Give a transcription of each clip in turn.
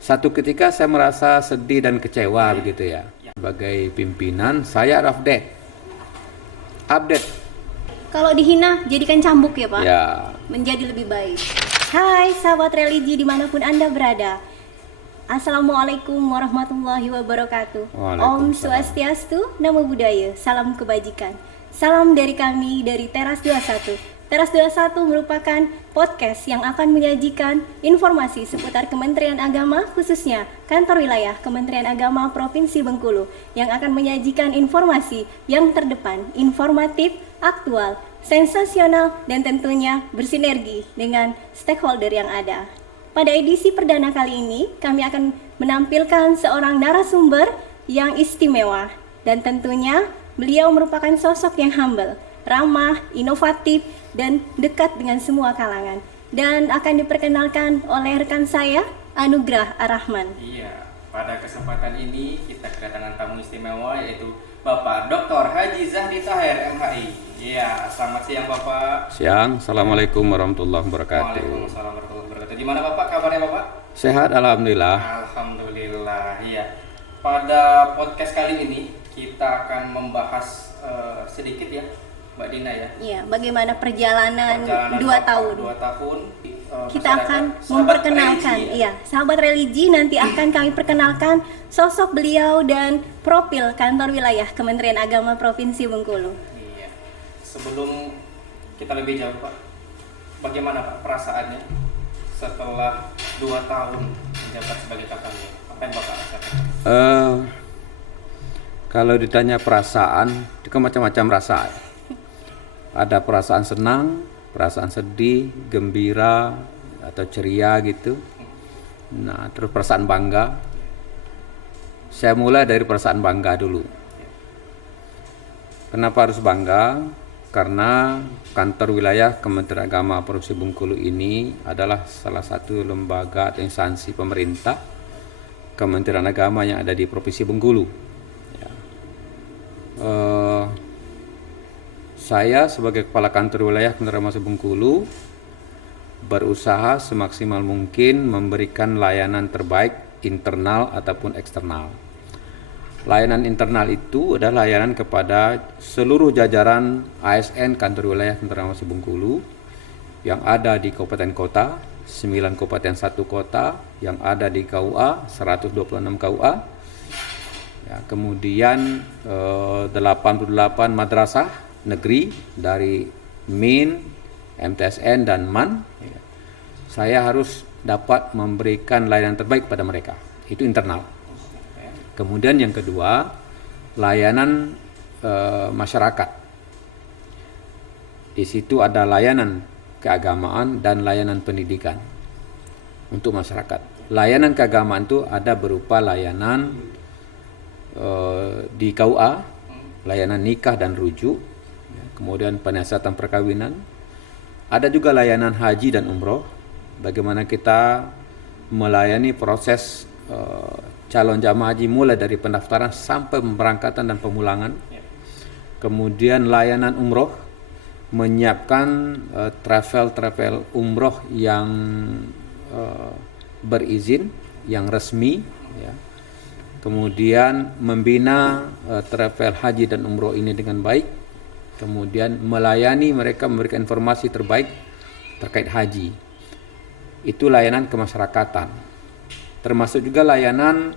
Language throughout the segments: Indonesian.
Satu ketika saya merasa sedih dan kecewa begitu ya. Sebagai pimpinan saya ada update. Kalau dihina jadikan cambuk ya Pak, Ya, menjadi lebih baik. Hai sahabat religi dimanapun Anda berada, Assalamualaikum warahmatullahi wabarakatuh. Om Waalaikumsalam. Swastiastu, Namo Buddhaya, salam kebajikan. Salam dari kami dari Teras 21. Teras 21 merupakan podcast yang akan menyajikan informasi seputar Kementerian Agama, khususnya Kantor Wilayah Kementerian Agama Provinsi Bengkulu, yang akan menyajikan informasi yang terdepan, informatif, aktual, sensasional, dan tentunya bersinergi dengan stakeholder yang ada. Pada edisi perdana kali ini, kami akan menampilkan seorang narasumber yang istimewa, dan tentunya beliau merupakan sosok yang humble, ramah, inovatif, dan dekat dengan semua kalangan. Dan akan diperkenalkan oleh rekan saya, Anugrah Ar-Rahman. Iya, pada kesempatan ini kita kedatangan tamu istimewa yaitu Bapak Dr. Haji Zahdi Tahir MHI. Iya, selamat siang Bapak. siang. Assalamualaikum warahmatullahi wabarakatuh. Waalaikumsalam warahmatullahi wabarakatuh. Gimana Bapak kabarnya Bapak? Sehat alhamdulillah. Alhamdulillah. Iya. Pada podcast kali ini kita akan membahas sedikit ya, Mbak Dina ya. Iya, bagaimana perjalanan 2 Bapak, tahun. 2 tahun. Kita akan sahabat memperkenalkan, religi, iya, sahabat religi nanti akan kami perkenalkan sosok beliau dan profil kantor wilayah Kementerian Agama Provinsi Bengkulu. Iya. Sebelum kita lebih jauh Pak, bagaimana Pak perasaannya setelah 2 tahun menjabat sebagai Kapolri? Apa yang Bapak rasakan? Kalau ditanya perasaan, itu kan macam-macam rasa. Ada perasaan senang, perasaan sedih, gembira atau ceria gitu. Nah, terus perasaan bangga. Saya mulai dari perasaan bangga dulu. Kenapa harus bangga? Karena kantor wilayah Kementerian Agama Provinsi Bengkulu ini adalah salah satu lembaga atau instansi pemerintah Kementerian Agama yang ada di Provinsi Bengkulu. Ya. Saya sebagai kepala kantor wilayah Kementerian Agama Bengkulu berusaha semaksimal mungkin memberikan layanan terbaik internal ataupun eksternal. Layanan internal itu adalah layanan kepada seluruh jajaran ASN kantor wilayah Kementerian Agama Bengkulu yang ada di kabupaten kota, 9 kabupaten 1 kota, yang ada di KUA 126 KUA. Ya, kemudian 88 madrasah negeri dari MIN, MTSN dan MAN. Ya. Saya harus dapat memberikan layanan terbaik pada mereka. Itu internal. Kemudian yang kedua, layanan masyarakat. Di situ ada layanan keagamaan dan layanan pendidikan untuk masyarakat. Layanan keagamaan itu ada berupa layanan di KUA, layanan nikah dan rujuk, kemudian penasihatan perkawinan. Ada juga layanan haji dan umroh, bagaimana kita melayani proses calon jamaah haji mulai dari pendaftaran sampai pemberangkatan dan pemulangan. Kemudian layanan umroh, menyiapkan travel umroh yang berizin, yang resmi, ya. Kemudian membina travel haji dan umroh ini dengan baik. Kemudian melayani mereka, memberikan informasi terbaik terkait haji. Itu layanan kemasyarakatan. Termasuk juga layanan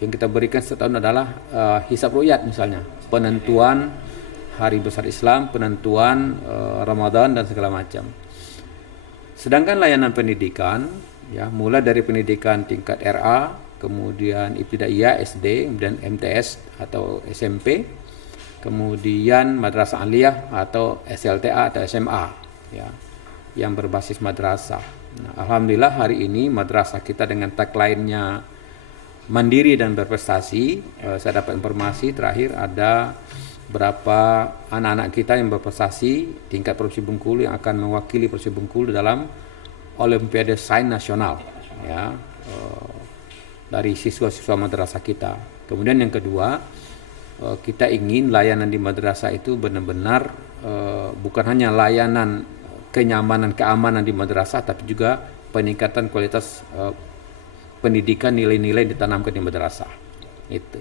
yang kita berikan setiap tahun adalah hisab ru'yat misalnya, penentuan hari besar Islam, penentuan Ramadan dan segala macam. Sedangkan layanan pendidikan, ya, mulai dari pendidikan tingkat RA, kemudian ibtidaiyah SD, kemudian MTS atau SMP, kemudian madrasah aliyah atau SLTA atau SMA, ya, yang berbasis madrasah. Nah, alhamdulillah hari ini madrasah kita dengan tagline-nya mandiri dan berprestasi. Saya dapat informasi terakhir ada berapa anak-anak kita yang berprestasi tingkat Provinsi Bengkulu yang akan mewakili Provinsi Bengkulu dalam Olimpiade Sains Nasional, ya, dari siswa-siswa madrasah kita. Kemudian yang kedua, kita ingin layanan di madrasah itu benar-benar bukan hanya layanan kenyamanan, keamanan di madrasah, tapi juga peningkatan kualitas pendidikan nilai-nilai ditanamkan di madrasah. Itu.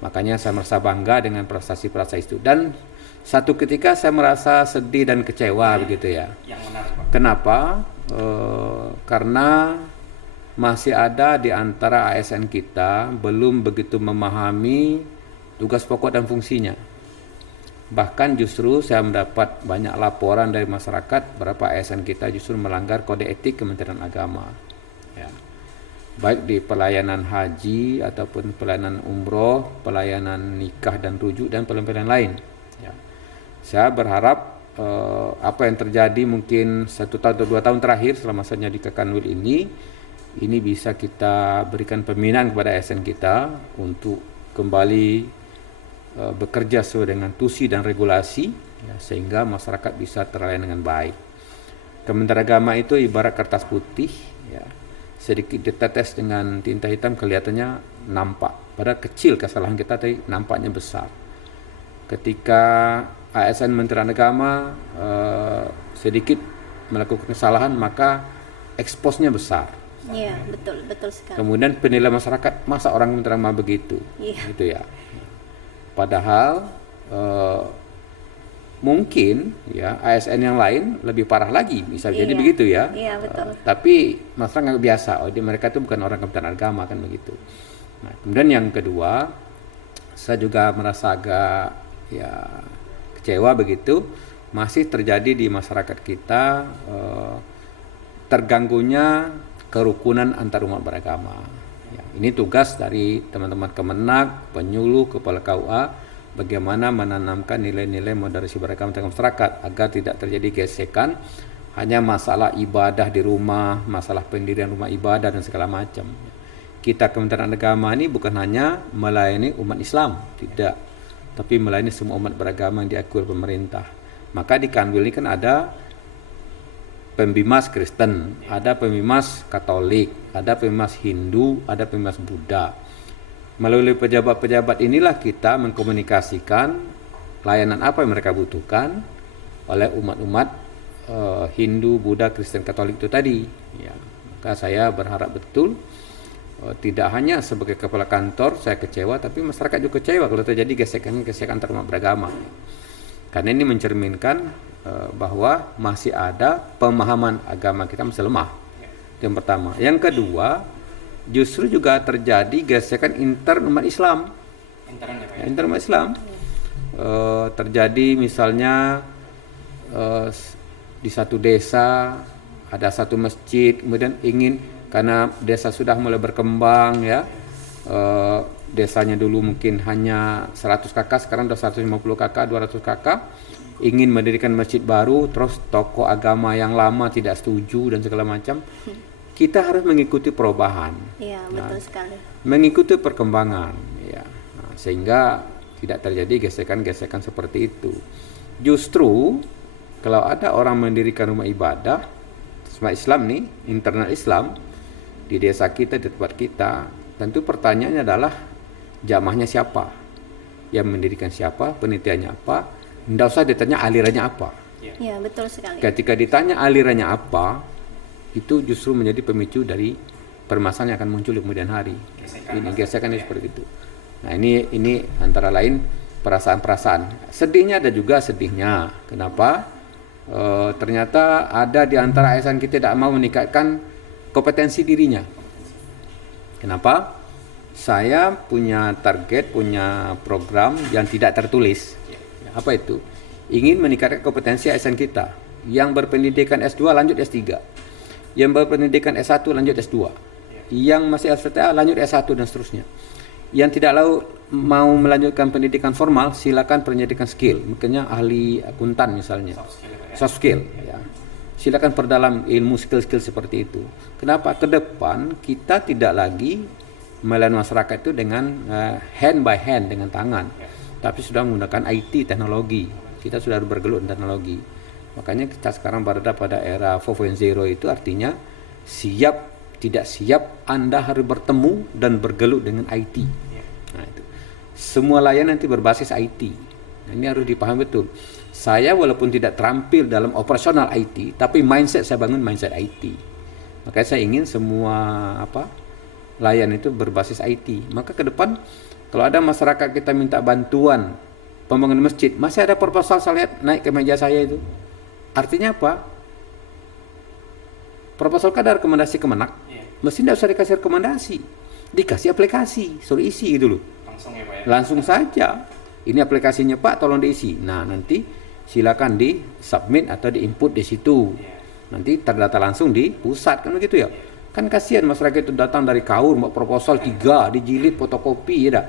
Makanya saya merasa bangga dengan prestasi-prestasi itu. Dan satu ketika saya merasa sedih dan kecewa begitu ya. Yang menarik, Pak. Kenapa? Karena masih ada di antara ASN kita belum begitu memahami tugas pokok dan fungsinya. Bahkan justru saya mendapat banyak laporan dari masyarakat berapa ASN kita justru melanggar kode etik Kementerian Agama. Ya. Baik di pelayanan haji ataupun pelayanan umroh, pelayanan nikah dan rujuk dan pelayanan lain. Ya. Saya berharap apa yang terjadi mungkin 1 tahun atau 2 tahun terakhir selama saya di Kakanwil ini bisa kita berikan pembinaan kepada ASN kita untuk kembali bekerja sesuai dengan tusi dan regulasi ya, sehingga masyarakat bisa terlayani dengan baik. Kementerian Agama itu ibarat kertas putih ya, sedikit ditetes dengan tinta hitam kelihatannya nampak, padahal kecil kesalahan kita tapi nampaknya besar. Ketika ASN Kementerian Agama sedikit melakukan kesalahan maka eksposnya besar. Iya, betul sekali. Kemudian penilaian masyarakat, masa orang Kementerian Agama begitu, gitu ya. Padahal mungkin ya ASN yang lain lebih parah lagi, bisa jadi begitu ya. Iya, betul. Tapi masyarakat nggak biasa, mereka itu bukan orang Kementerian Agama kan begitu. Nah, kemudian yang kedua, saya juga merasa agak ya kecewa begitu, masih terjadi di masyarakat kita terganggunya kerukunan antar umat beragama. Ya, ini tugas dari teman-teman Kemenak, penyuluh, kepala KUA, bagaimana menanamkan nilai-nilai moderasi beragama tengah masyarakat agar tidak terjadi gesekan hanya masalah ibadah di rumah, masalah pendirian rumah ibadah dan segala macam. Kita Kementerian Agama ini bukan hanya melayani umat Islam, tidak, tapi melayani semua umat beragama yang diakui oleh pemerintah. Maka di Kanwil ini kan ada pembimas Kristen, ada pembimas Katolik, ada pembimas Hindu, ada pembimas Buddha. Melalui pejabat-pejabat inilah kita mengkomunikasikan layanan apa yang mereka butuhkan oleh umat-umat Hindu, Buddha, Kristen, Katolik itu tadi. Ya, maka saya berharap betul tidak hanya sebagai kepala kantor saya kecewa, tapi masyarakat juga kecewa kalau terjadi gesekan-gesekan antar umat beragama. Karena ini mencerminkan bahwa masih ada pemahaman agama kita masih lemah. Yang pertama. Yang kedua, justru juga terjadi gesekan intern umat Islam. Intern umat Islam. Terjadi misalnya di satu desa ada satu masjid, kemudian ingin karena desa sudah mulai berkembang ya. Desanya dulu mungkin hanya 100 kakak, sekarang sudah 150 kakak, 200 kakak. Ingin mendirikan masjid baru, terus tokoh agama yang lama tidak setuju dan segala macam. Kita harus mengikuti perubahan. Iya, betul sekali. Mengikuti perkembangan, ya. Nah, sehingga tidak terjadi gesekan-gesekan seperti itu. Justru kalau ada orang mendirikan rumah ibadah, semua Islam nih, internal Islam di desa kita, di tempat kita, tentu pertanyaannya adalah jamaahnya siapa, yang mendirikan siapa, penelitiannya apa. Tidak usah ditanya alirannya apa. Ya, betul sekali. Ketika ditanya alirannya apa, itu justru menjadi pemicu dari permasalahan yang akan muncul di kemudian hari. Gesekan seperti itu. Nah, ini antara lain perasaan-perasaan. Sedihnya ada juga sedihnya. Kenapa? Ternyata ada di antara ASN kita tidak mau meningkatkan kompetensi dirinya. Kenapa? Saya punya target, punya program yang tidak tertulis. Apa itu? Ingin meningkatkan kompetensi ASN kita. Yang berpendidikan S2 lanjut S3. Yang berpendidikan S1 lanjut S2. Yang masih SPTA lanjut S1 dan seterusnya. Yang tidak mau melanjutkan pendidikan formal, silakan pendidikan skill. Makanya ahli akuntan misalnya. Soft skill. Ya. Silakan perdalam ilmu skill-skill seperti itu. Kenapa? Ke depan kita tidak lagi melayani masyarakat itu dengan hand by hand, dengan tangan. Tapi sudah menggunakan IT, teknologi. Kita sudah bergelut dengan teknologi. Makanya kita sekarang berada pada era 4.0 itu artinya siap, tidak siap, Anda harus bertemu dan bergelut dengan IT. Nah, itu. Semua layanan nanti berbasis IT. Nah, ini harus dipahami betul. Saya walaupun tidak terampil dalam operasional IT, tapi mindset saya bangun mindset IT. Makanya saya ingin semua layan itu berbasis IT. Maka ke depan kalau ada masyarakat kita minta bantuan pembangunan masjid, masih ada proposal saya lihat naik ke meja saya itu. Artinya apa? Proposal kan ada rekomendasi Kemenak, mesti tidak usah dikasih rekomendasi, dikasih aplikasi, suruh isi gitu loh. Langsung ya Pak ya? Langsung saja. Ini aplikasinya Pak, tolong diisi. Nah nanti silakan di submit atau di input di situ. Nanti terdata langsung di pusat kan begitu ya. Kan kasihan masyarakat itu datang dari Kaur mau proposal 3 dijilid fotokopi ya dah.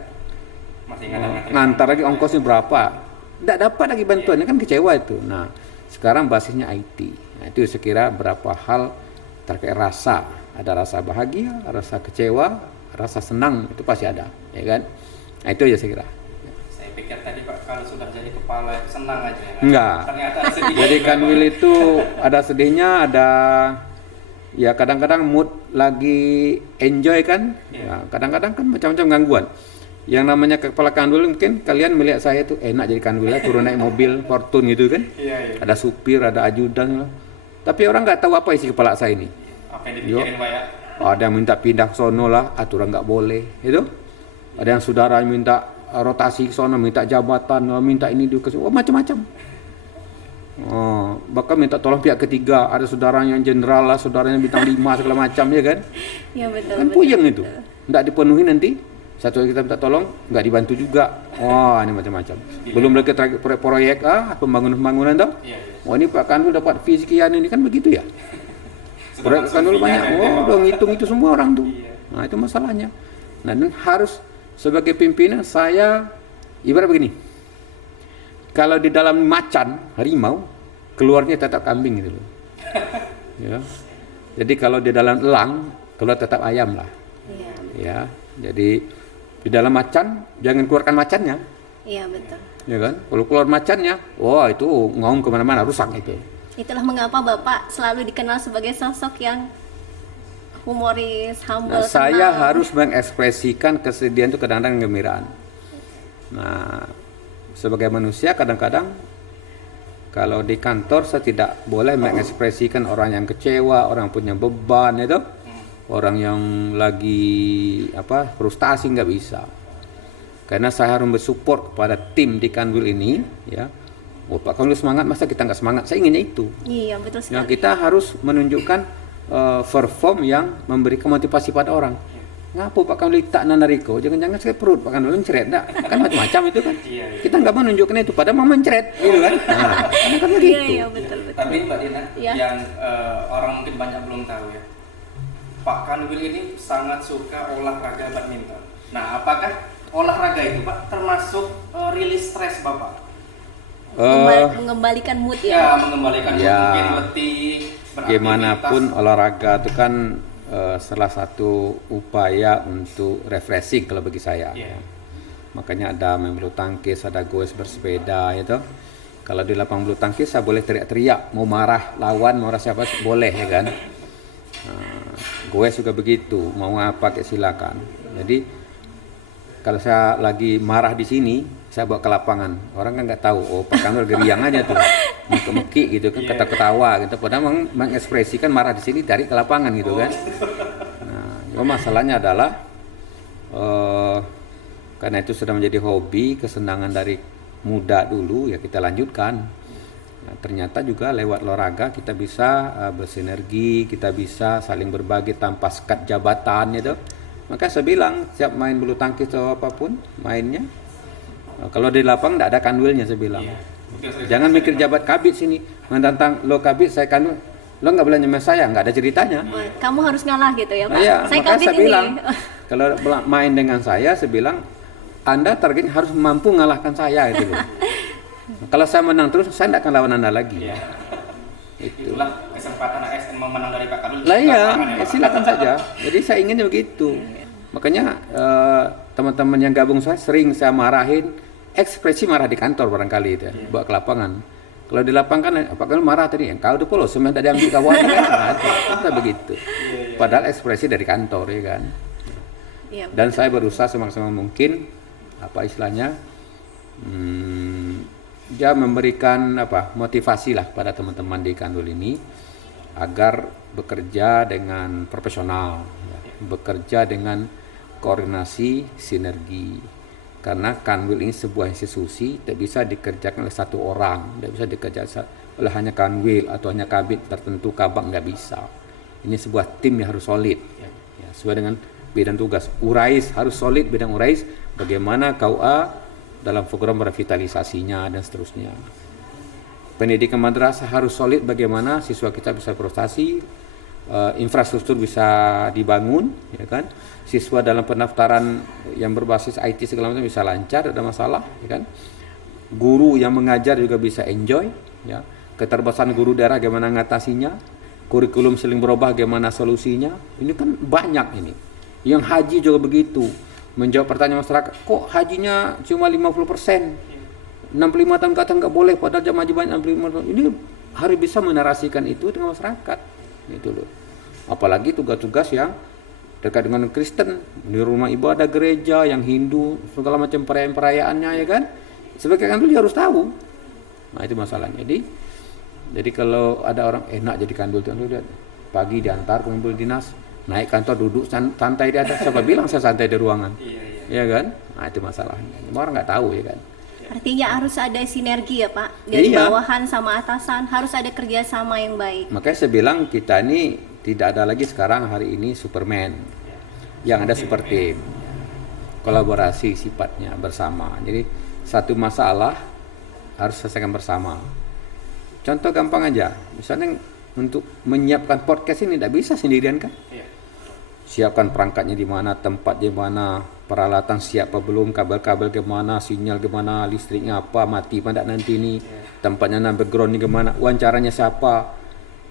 Masih Ngantar lagi ongkosnya berapa? Tidak dapat lagi bantuannya kan kecewa itu. Nah sekarang basisnya IT. Nah itu saya kira berapa hal terkait rasa. Ada rasa bahagia, rasa kecewa, rasa senang itu pasti ada, ya kan? Nah itu aja saya kira. Saya pikir tadi Pak kalau sudah jadi kepala senang aja ya. Enggak. Ternyata sedih. Jadi Kanwil itu ada sedihnya, ada ya kadang-kadang mood lagi enjoy kan, ya, kadang-kadang kan macam-macam gangguan. Yang namanya kepala Kanwil mungkin kalian melihat saya tuh enak jadi Kanwil, turun naik mobil Fortune gitu kan, ada supir, ada ajudan, tapi orang nggak tahu apa isi kepala saya ini. Apa yang dipikirin Pak ya? Ada yang minta pindah ke sono lah, aturan nggak boleh, itu. Ada yang saudara minta rotasi ke sono, minta jabatan, minta ini juga, macam-macam. Oh, bahkan minta tolong pihak ketiga, ada saudara yang jenderal lah, saudaranya bintang 5 segala macam ya kan? Ya betul. Kan puyeng itu, nggak dipenuhi nanti. Satu kita minta tolong, nggak dibantu juga. Oh, ini macam-macam. Belum lagi proyek pembangunan tuh. Oh ini Pak Kanwil dapat fee sekian ini kan begitu ya? Proyek Kanwil banyak. Oh, udah ngitung itu semua orang tuh. Nah itu masalahnya. Nah dan harus sebagai pimpinan saya ibarat begini. Kalau di dalam macan harimau keluarnya tetap kambing gitu loh. Ya. Jadi kalau di dalam elang keluar tetap ayam lah. Ya. Jadi di dalam macan jangan keluarkan macannya. Iya betul. Ya kan? Kalau keluar macannya, wah itu ngaum kemana-mana rusak itu. Itulah mengapa Bapak selalu dikenal sebagai sosok yang humoris, humble. Nah, saya tenang. harus mengekspresikan kesedihan itu kadang-kadang kegembiraan. Nah, sebagai manusia kadang-kadang kalau di kantor saya tidak boleh mengekspresikan orang yang kecewa, orang punya beban itu, orang yang lagi frustasi nggak bisa. Karena saya harus bersupport kepada tim di Kanwil ini, ya. Oh, Pak Kanwil semangat, masa kita nggak semangat? Saya inginnya itu. Iya betul sekali. Nah, kita harus menunjukkan perform yang memberikan motivasi pada orang. Ngapu Pak Kanwil tak nanariko, jangan-jangan saya perut Pak Kanwil mencret, enggak? Kan macam-macam itu kan. Kita nggak mau menunjukkan itu, padahal mau mencret, gitu kan? Nah, kan begitu. Iya betul. Tapi Mbak Dina, Ya. yang orang mungkin banyak belum tahu ya, Pak Kanwil ini sangat suka olahraga badminton. Nah, apakah olahraga itu Pak termasuk rilis stres Bapak? Mengembalikan mood Ya, ya. mengembalikan mood, Ya. mungkin letih, beraktivitas. Gimana pun olahraga itu kan salah satu upaya untuk refreshing kalau bagi saya. Iya. Makanya ada main bulu tangkis, ada goes bersepeda itu. Kalau di lapang bulu tangkis saya boleh teriak-teriak, mau marah lawan, mau marah siapa boleh ya kan. Goes juga begitu, mau apa kayak silakan. Jadi kalau saya lagi marah di sini, saya bawa ke lapangan. Orang kan nggak tahu, oh Pak Kanwil geriang aja tuh, meki gitu kan, ketawa gitu. Padahal mengekspresikan marah di sini dari ke lapangan gitu kan. Nah, masalahnya adalah karena itu sudah menjadi hobi, kesenangan dari muda dulu ya kita lanjutkan. Nah, ternyata juga lewat olahraga kita bisa bersinergi, kita bisa saling berbagi tanpa sekat jabatan gitu. Maka saya bilang siap main bulu tangkis atau apapun mainnya. Kalau di lapang tidak ada Kanwilnya saya bilang. Jangan mikir jabat kabit sini. Menantang lo kabit saya Kanwil. Lo nggak boleh nyemeh saya, nggak ada ceritanya. Kamu harus ngalah gitu ya Pak. Nah, ya, Saya makanya kabit saya ini. bilang kalau main dengan saya bilang Anda targetnya harus mampu mengalahkan saya gitu loh. Kalau saya menang terus saya tidak akan lawan Anda lagi. Itulah kesempatan ASN memenang dari Pak Kanwil. Lah iya, ya silakan saja. Jadi saya inginnya begitu. Makanya teman-teman yang gabung saya sering saya marahin, ekspresi marah di kantor barangkali itu ya, bawa ke lapangan. Kalau di lapangan kan Pak Kanwil marah tadi, kau tuh polo semen tadi ambil kawan kan, kita begitu. Padahal ekspresi dari kantor ya kan. Iya. Dan saya berusaha semaksimal mungkin apa istilahnya, ya memberikan motivasi lah pada teman-teman di Kanwil ini agar bekerja dengan profesional. bekerja dengan koordinasi sinergi. Karena Kanwil ini sebuah institusi, tidak bisa dikerjakan oleh satu orang, tidak bisa dikerjakan oleh hanya Kanwil atau hanya kabit tertentu, kabak, nggak bisa. Ini sebuah tim yang harus solid, ya, sesuai dengan bidang tugas. Urais harus solid bidang Urais, bagaimana KUA dalam program revitalisasinya dan seterusnya. Pendidikan madrasah harus solid, bagaimana siswa kita bisa berprestasi, infrastruktur bisa dibangun, ya kan. Siswa dalam pendaftaran yang berbasis IT segala macam bisa lancar, tidak ada masalah, ya kan. Guru yang mengajar juga bisa enjoy, ya. Keterbatasan guru daerah bagaimana mengatasinya, kurikulum sering berubah bagaimana solusinya. Ini kan banyak ini. Yang haji juga begitu. Menjawab pertanyaan masyarakat, kok hajinya cuma 50%? 65 tahun ke atas nggak boleh, padahal jamaah haji banyak 65 tahun. Ini harus bisa menarasikan itu dengan masyarakat. Itu loh. Apalagi tugas-tugas yang terkait dengan Kristen, di rumah ibadah gereja, yang Hindu, segala macam perayaan-perayaannya, ya kan. Sebagai kandul dia harus tahu. Nah itu masalahnya. Jadi kalau ada orang enak jadi kandul, lihat pagi diantar ke mobil dinas, naik kantor duduk santai di atas. Siapa bilang saya santai di ruangan? Iya kan? Nah itu masalahnya. Orang nggak tahu, ya kan. Artinya harus ada sinergi ya Pak, dari bawahan sama atasan, harus ada kerjasama yang baik. Makanya saya bilang kita ini tidak ada lagi sekarang hari ini Superman, yang ada super team, kolaborasi sifatnya bersama. Jadi satu masalah harus selesaikan bersama. Contoh gampang aja, misalnya untuk menyiapkan podcast ini tidak bisa sendirian kan? Siapkan perangkatnya di mana, tempat di mana, peralatan siap apa belum, kabel-kabel gimana, sinyal gimana, listriknya apa, mati pada nanti ini, tempatnya backgroundnya gimana, wawancaranya siapa,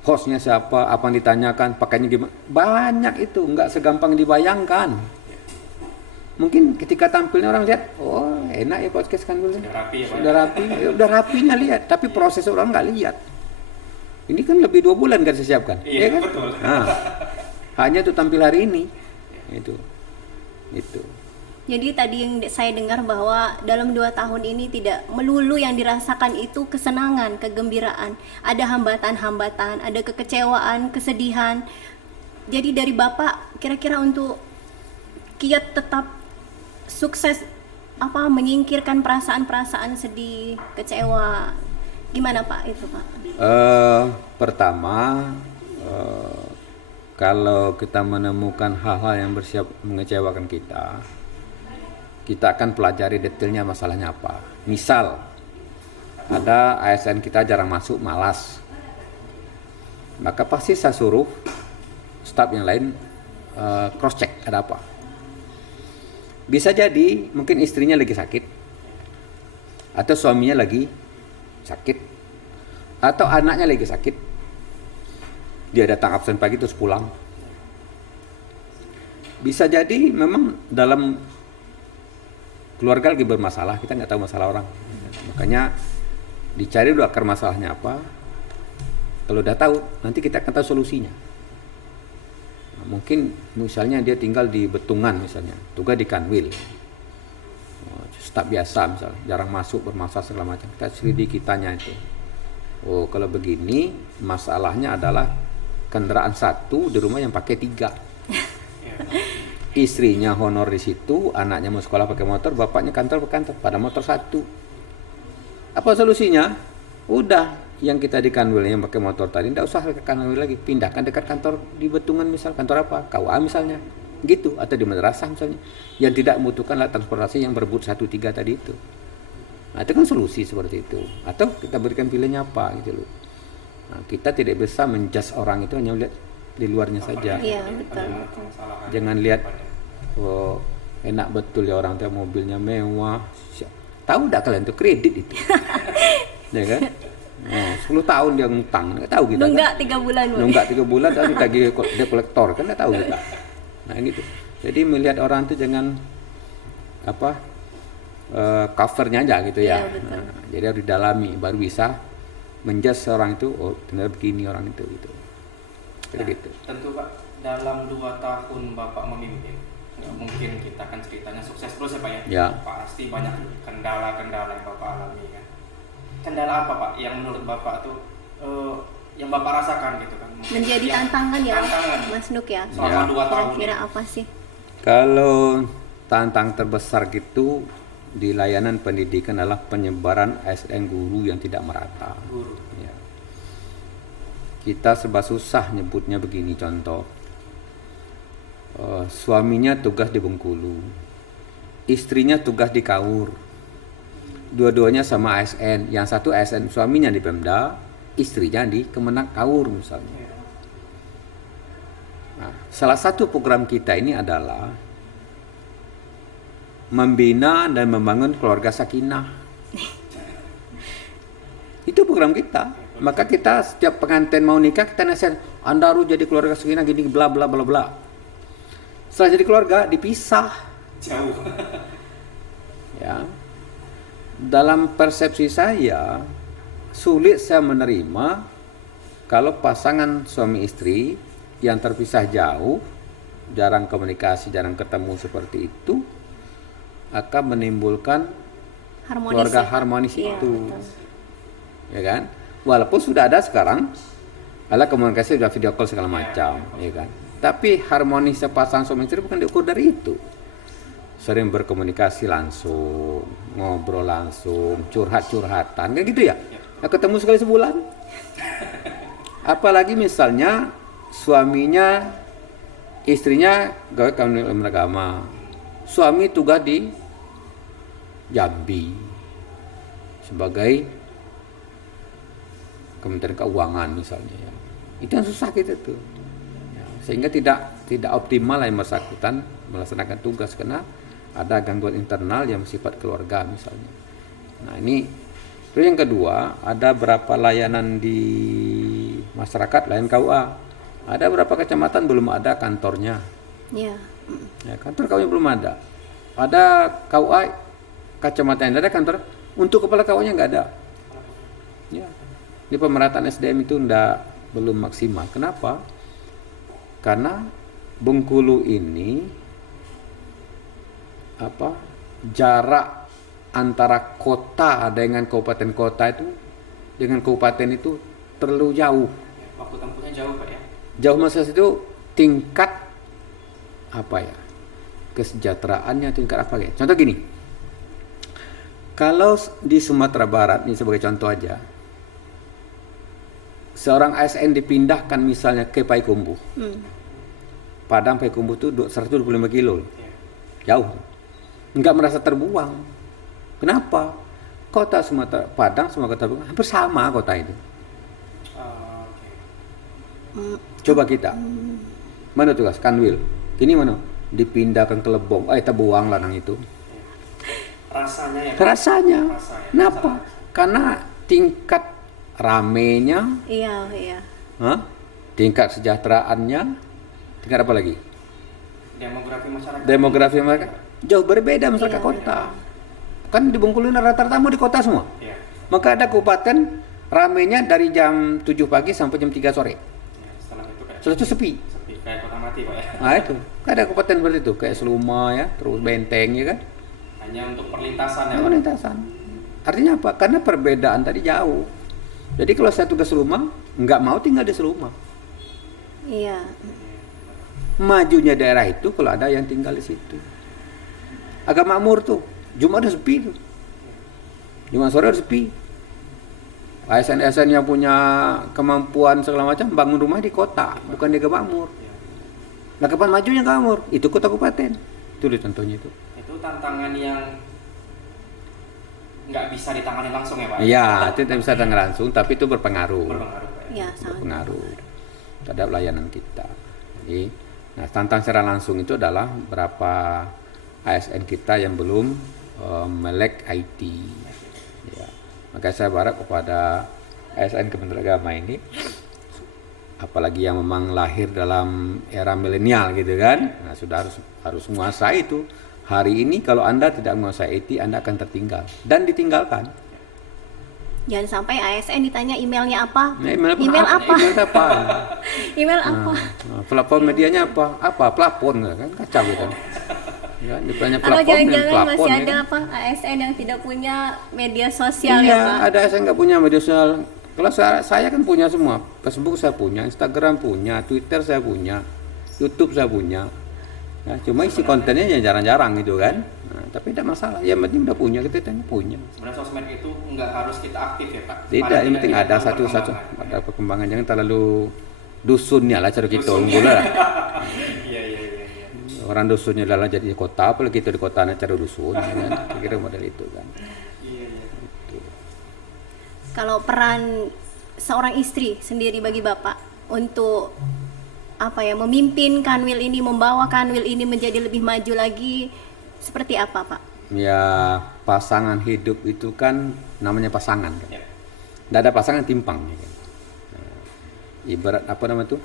hostnya siapa, apa yang ditanyakan, pakainya gimana, banyak itu, nggak segampang dibayangkan. Mungkin ketika tampilnya orang lihat, oh enak ya podcast kan, udah rapinya lihat, tapi proses orang nggak lihat. Ini kan lebih 2 bulan kan saya siapkan, ya kan? Betul. Nah, hanya tuh tampil hari ini, itu. Jadi tadi yang saya dengar bahwa dalam 2 tahun ini tidak melulu yang dirasakan itu kesenangan, kegembiraan. Ada hambatan-hambatan, ada kekecewaan, kesedihan. Jadi dari Bapak kira-kira untuk kiat tetap sukses menyingkirkan perasaan-perasaan sedih, kecewa, gimana Pak itu Pak? Pertama, kalau kita menemukan hal-hal yang bersiap mengecewakan kita akan pelajari detailnya masalahnya apa. Misal, ada ASN kita jarang masuk, malas. Maka pasti saya suruh staf yang lain cross check ada apa. Bisa jadi mungkin istrinya lagi sakit, atau suaminya lagi sakit, atau anaknya lagi sakit. Dia datang absen pagi terus pulang. Bisa jadi memang dalam keluarga lagi bermasalah, kita nggak tahu masalah orang. Makanya dicari dulu akar masalahnya apa. Kalau udah tahu, nanti kita akan tahu solusinya. Nah, mungkin misalnya dia tinggal di Betungan misalnya, tugas di Kanwil. Staf biasa misalnya, jarang masuk, bermasalah segala macam. Kita selidiki kitanya itu. Oh, kalau begini masalahnya adalah kendaraan 1 di rumah yang pakai 3. Istrinya honor di situ, anaknya mau sekolah pakai motor, bapaknya kantor pada motor 1. Apa solusinya? Udah, yang kita di Kanwil yang pakai motor tadi tidak usah ke Kanwil lagi, pindahkan dekat kantor di Betungan misal, kantor apa? KUA misalnya. Gitu, atau di madrasah misalnya. Yang tidak membutuhkan alat transportasi yang berebut 1-3 tadi itu. Nah, itu kan solusi seperti itu. Atau kita berikan pilihannya apa gitu loh. Nah, kita tidak bisa menjudge orang itu hanya lihat di luarnya saja. Iya, betul. Jangan lihat oh, enak betul ya orang tuh mobilnya mewah. Tahu enggak kalian tuh kredit itu? Ya kan? Nah, 10 tahun dia ngutang, enggak tahu kita. Nunggak kan? 3 bulan. Nunggak 3 bulan tapi tagih dia kolektor kan enggak tahu kita. Nah, gitu. Jadi melihat orang itu jangan covernya aja gitu ya. Nah, jadi harus didalami baru bisa menjudge orang itu, oh benar begini orang itu gitu. Gitu. Tentu Pak, dalam 2 tahun Bapak memimpin, nggak mungkin kita akan ceritanya sukses terus ya Pak ya? Ya. Pasti banyak kendala-kendala yang Bapak alami kan. Kendala apa Pak yang menurut Bapak tuh yang Bapak rasakan gitu kan? Menjadi Yang tantangan ya, tantangan Mas Nuk ya. selama 2 tahun. Kira-kira apa sih? Kalau tantangan terbesar gitu di layanan pendidikan adalah penyebaran ASN guru yang tidak merata. Guru. Ya. Kita serba susah nyebutnya begini, contoh. Suaminya tugas di Bengkulu, istrinya tugas di Kaur. Dua-duanya sama ASN, yang satu ASN suaminya di Pemda, istrinya di Kemenak Kaur misalnya. Nah, salah satu program kita ini adalah membina dan membangun keluarga sakinah. Itu program kita. Maka kita setiap pengantin mau nikah kita nasihat, Anda harus jadi keluarga sakinah gini bla bla bla bla. Setelah jadi keluarga dipisah. Jauh. Ya. Dalam persepsi saya sulit saya menerima kalau pasangan suami istri yang terpisah jauh, jarang komunikasi, jarang ketemu seperti itu akan menimbulkan keluarga harmonis Iya, itu. betul. Ya kan? Walaupun sudah ada sekarang ala komunikasi sudah video call segala macam, ya kan? Tapi harmonis pasangan suami istri bukan diukur dari itu. Sering berkomunikasi langsung, ngobrol langsung, curhat-curhatan, kayak gitu ya. Nah, ketemu sekali sebulan. Apalagi misalnya suaminya, istrinya gawe Kementerian Agama, suami tugas di Jambi sebagai Kementerian Keuangan misalnya ya. Itu yang susah kita tuh. Ya, sehingga tidak optimal yang bersangkutan melaksanakan tugas karena ada gangguan internal yang bersifat keluarga misalnya. Nah ini, terus yang kedua, ada berapa layanan di masyarakat, layanan KUA. Ada berapa kecamatan belum ada kantornya. Iya. Ya, kantor KUA belum ada. Ada KUA kecamatan yang ada kantor, untuk kepala KUA-nya nggak ada. Ya. Di pemerataan SDM itu belum maksimal. Kenapa? Karena Bengkulu ini jarak antara kota dengan kabupaten kota itu dengan kabupaten itu terlalu jauh. Waktu tempuhnya jauh Pak ya? Jauh masa itu tingkat kesejahteraannya tingkat apa ya? Contoh gini, kalau di Sumatera Barat ini sebagai contoh aja, seorang ASN dipindahkan misalnya ke Payakumbuh, Padang Payakumbuh itu 125 kilo, jauh. Nggak merasa terbuang. Kenapa? Kota Sumatera Padang sama kota Bengkulu hampir sama kota itu. Coba kita mana tugas Kanwil ini mana dipindahkan ke Lebong, terbuang lanang itu. Rasanya ya. Rasanya. Kenapa? Karena tingkat ramenya, Iya. tingkat sejahteraannya, tingkat apa lagi? Demografi mereka jauh berbeda masyarakat kota. Kan di Bengkulu rata-rata mau di kota semua. Iya. Maka ada kabupaten ramenya dari jam 7 pagi sampai jam 3 sore. Ya, setelah itu sepi. Kayak kota mati Pak ya. Nah itu, ada kabupaten seperti itu, kayak Seluma ya, terus Benteng ya kan. Hanya untuk perlintasan ya. Perlintasan. Artinya apa? Karena perbedaan tadi jauh. Jadi kalau saya tugas Seluma, nggak mau tinggal di Seluma. Iya. Majunya daerah itu kalau ada yang tinggal di situ. Agak makmur tuh. Jumat udah sepi tuh. Jumat sore udah sepi. ASN-ASN yang punya kemampuan segala macam bangun rumah di kota, bukan di agak makmur. Nah kapan majunya ke makmur? Itu kota kabupaten. Itu deh contohnya itu. Itu tantangan yang nggak bisa ditangani langsung ya Pak? Iya, itu tidak bisa ditangani langsung, tapi itu berpengaruh. Berpengaruh Pak ya? Iya, sangat. Berpengaruh terhadap layanan kita. Jadi, nah tantangan secara langsung itu adalah berapa ASN kita yang belum melek IT. Ya. Maka saya berharap kepada ASN Kementerian Agama ini, apalagi yang memang lahir dalam era milenial gitu kan, nah sudah harus menguasai itu. Hari ini kalau Anda tidak menguasai IT, Anda akan tertinggal dan ditinggalkan. Jangan sampai ASN ditanya emailnya apa? Nah, email apa? Email apa? Nah, platform medianya apa? Plafon kan kacau gitu. Ya, ditanya Atau plafon, jangan-jangan masih ya ada kan? ASN yang tidak punya media sosial Iya, ya Pak? ada ASN nggak punya media sosial, Kalau saya kan punya semua, Facebook saya punya, Instagram punya, Twitter saya punya, YouTube saya punya. Ya, cuma isi kontennya ya jarang-jarang gitu kan. Nah, tapi tidak masalah, yang penting udah punya, kita punya. Sebenarnya sosmed itu nggak harus kita aktif ya Pak. Tidak, Paling yang penting kita ada tahu satu perkembangan. ada perkembangan, jangan terlalu dusunnya lah cara kita unggul lah. Iya. Orang dusunnya adalah jadi kota, apalagi kita di kota cara dusun, ya kan? Kira model itu kan. Iya. Kalau peran seorang istri sendiri bagi Bapak untuk apa ya, memimpin Kanwil ini, membawa Kanwil ini menjadi lebih maju lagi, seperti apa Pak? Ya, pasangan hidup itu kan namanya pasangan kan. Ya. Tidak ada pasangan timpang ya kan. Nah, ibarat apa nama tuh?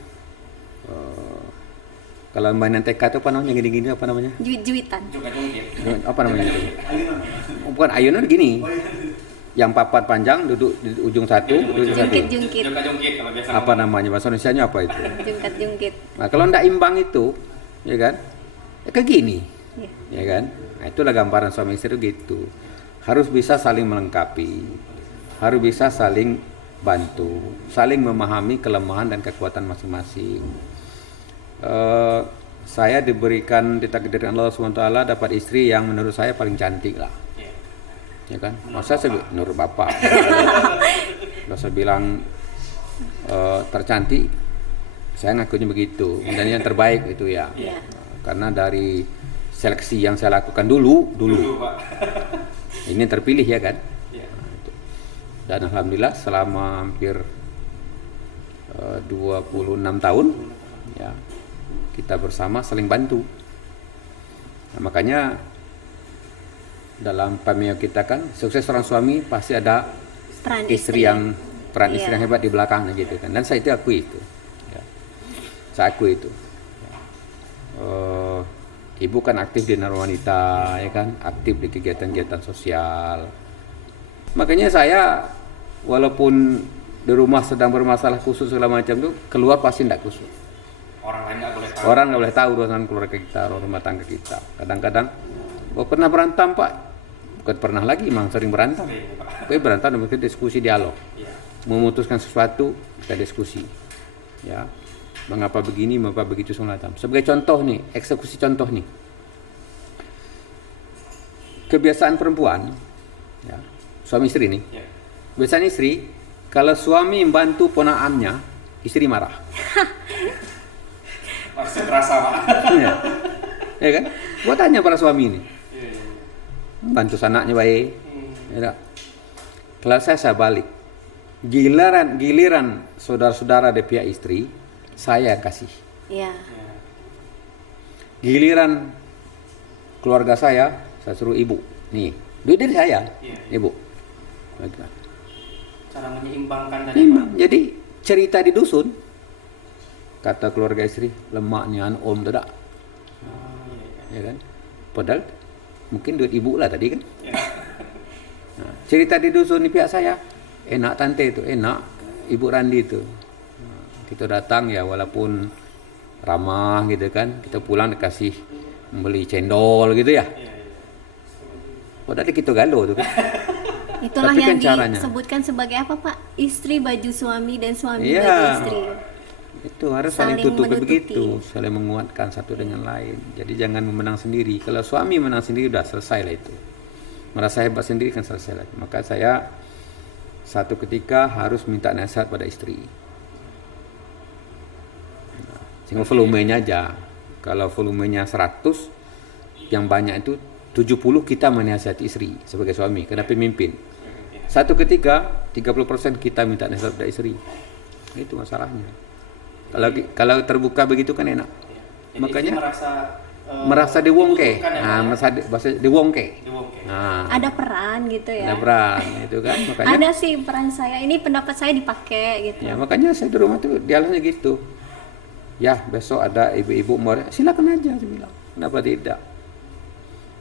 Kalau mainan TK itu apa namanya, gini-gini apa namanya? Juit-juitan. Juga jungkir. Apa namanya itu? Bukan ayunan gini. Yang papat panjang duduk di ujung satu, duduk di satu. Jungkit-jungkit. Juga jungkir kalau biasa. Apa namanya bahasa Indonesianya apa itu? Jungkat-jungkit. Nah, kalau tidak imbang itu, ya kan? Ya kayak gini. Iya. Ya kan? Nah, itulah gambaran suami istri gitu. Harus bisa saling melengkapi. Harus bisa saling bantu, saling memahami kelemahan dan kekuatan masing-masing. Saya diberikan, ditakdirkan Allah SWT dapat istri yang menurut saya paling cantik lah. Iya. Ya kan? Masa saya menurut Bapak. Kalau saya bilang tercantik, saya ngakunya begitu. Dan yang terbaik itu ya. Iya. Karena dari seleksi yang saya lakukan dulu Pak. ini terpilih ya kan. Iya. Dan alhamdulillah selama hampir 26 tahun ya kita bersama saling bantu. Nah, makanya dalam pameo kita kan sukses seorang suami pasti ada Peran istri yang peran Iya. istri yang hebat di belakangnya gitu kan. Dan saya itu akui itu. Ya. Saya akui itu. Ibu kan aktif di Narwa Wanita ya kan, aktif di kegiatan-kegiatan sosial. Makanya saya walaupun di rumah sedang bermasalah khusus segala macam tuh, keluar pasti tidak khusus. Orang lain nggak boleh tahu. Orang nggak boleh tahu urusan keluarga kita, rumah tangga kita. Kadang-kadang, pernah berantem Pak? Bukan pernah lagi, memang sering berantem. Iya, Pak. Tapi berantem dan kita diskusi dialog. Iya. Memutuskan sesuatu, kita diskusi. Ya, mengapa begini, mengapa begitu segala macam. Sebagai contoh nih, eksekusi contoh nih. Kebiasaan perempuan, ya, suami istri nih. Iya. Biasanya istri, kalau suami membantu ponakannya, istri marah. Masih terasa Pak. Ya. Ya kan? Gua tanya para suami ini, Iya. bantu anaknya baik. Ya tak? Kalau saya balik, giliran saudara-saudara dari pihak istri, saya yang kasih. Iya. Giliran keluarga saya suruh ibu, nih, duit dari saya, Iya. ibu. Cara menyeimbangkan tadi Pak. Memang, jadi cerita di dusun, kata keluarga istri, lemak nih om tidak, Iya. ya kan? Padahal mungkin duit ibu lah tadi kan. Iya. Nah, cerita di dusun di pihak saya, enak tante itu, enak ibu Randi itu. Nah, kita datang ya walaupun ramah gitu kan, kita pulang dikasih beli cendol gitu ya. Iya. Padahal kita galau tuh kan. Itulah Tapi yang kan caranya. disebutkan sebagai apa Pak? Istri baju suami dan suami Iya. baju istri. Itu harus saling Saling tutupi menutupi. begitu, saling menguatkan satu dengan lain. Jadi jangan memenang sendiri. Kalau suami menang sendiri udah selesai lah itu. Merasa hebat sendiri kan selesai lah. Maka saya satu ketika harus minta nasihat pada istri. Nah, sehingga volumenya aja. Kalau volumenya 100, yang banyak itu 70 kita menasihati istri sebagai suami, karena pemimpin. Satu ketika 30% kita minta nasihat pada istri. Itu masalahnya. Kalau terbuka begitu kan enak. Jadi Makanya istri merasa diwongke. dibutuhkan ya, Nah, Pak, ya? bahasa diwongke. Diwongke. Nah, Ada peran gitu ya. ada peran itu kan. Makanya Ada sih peran saya. Ini pendapat saya dipakai gitu. ya makanya saya di rumah tuh dialognya gitu. Ya, besok ada ibu-ibu mau, silakan aja saya bilang. Kenapa tidak?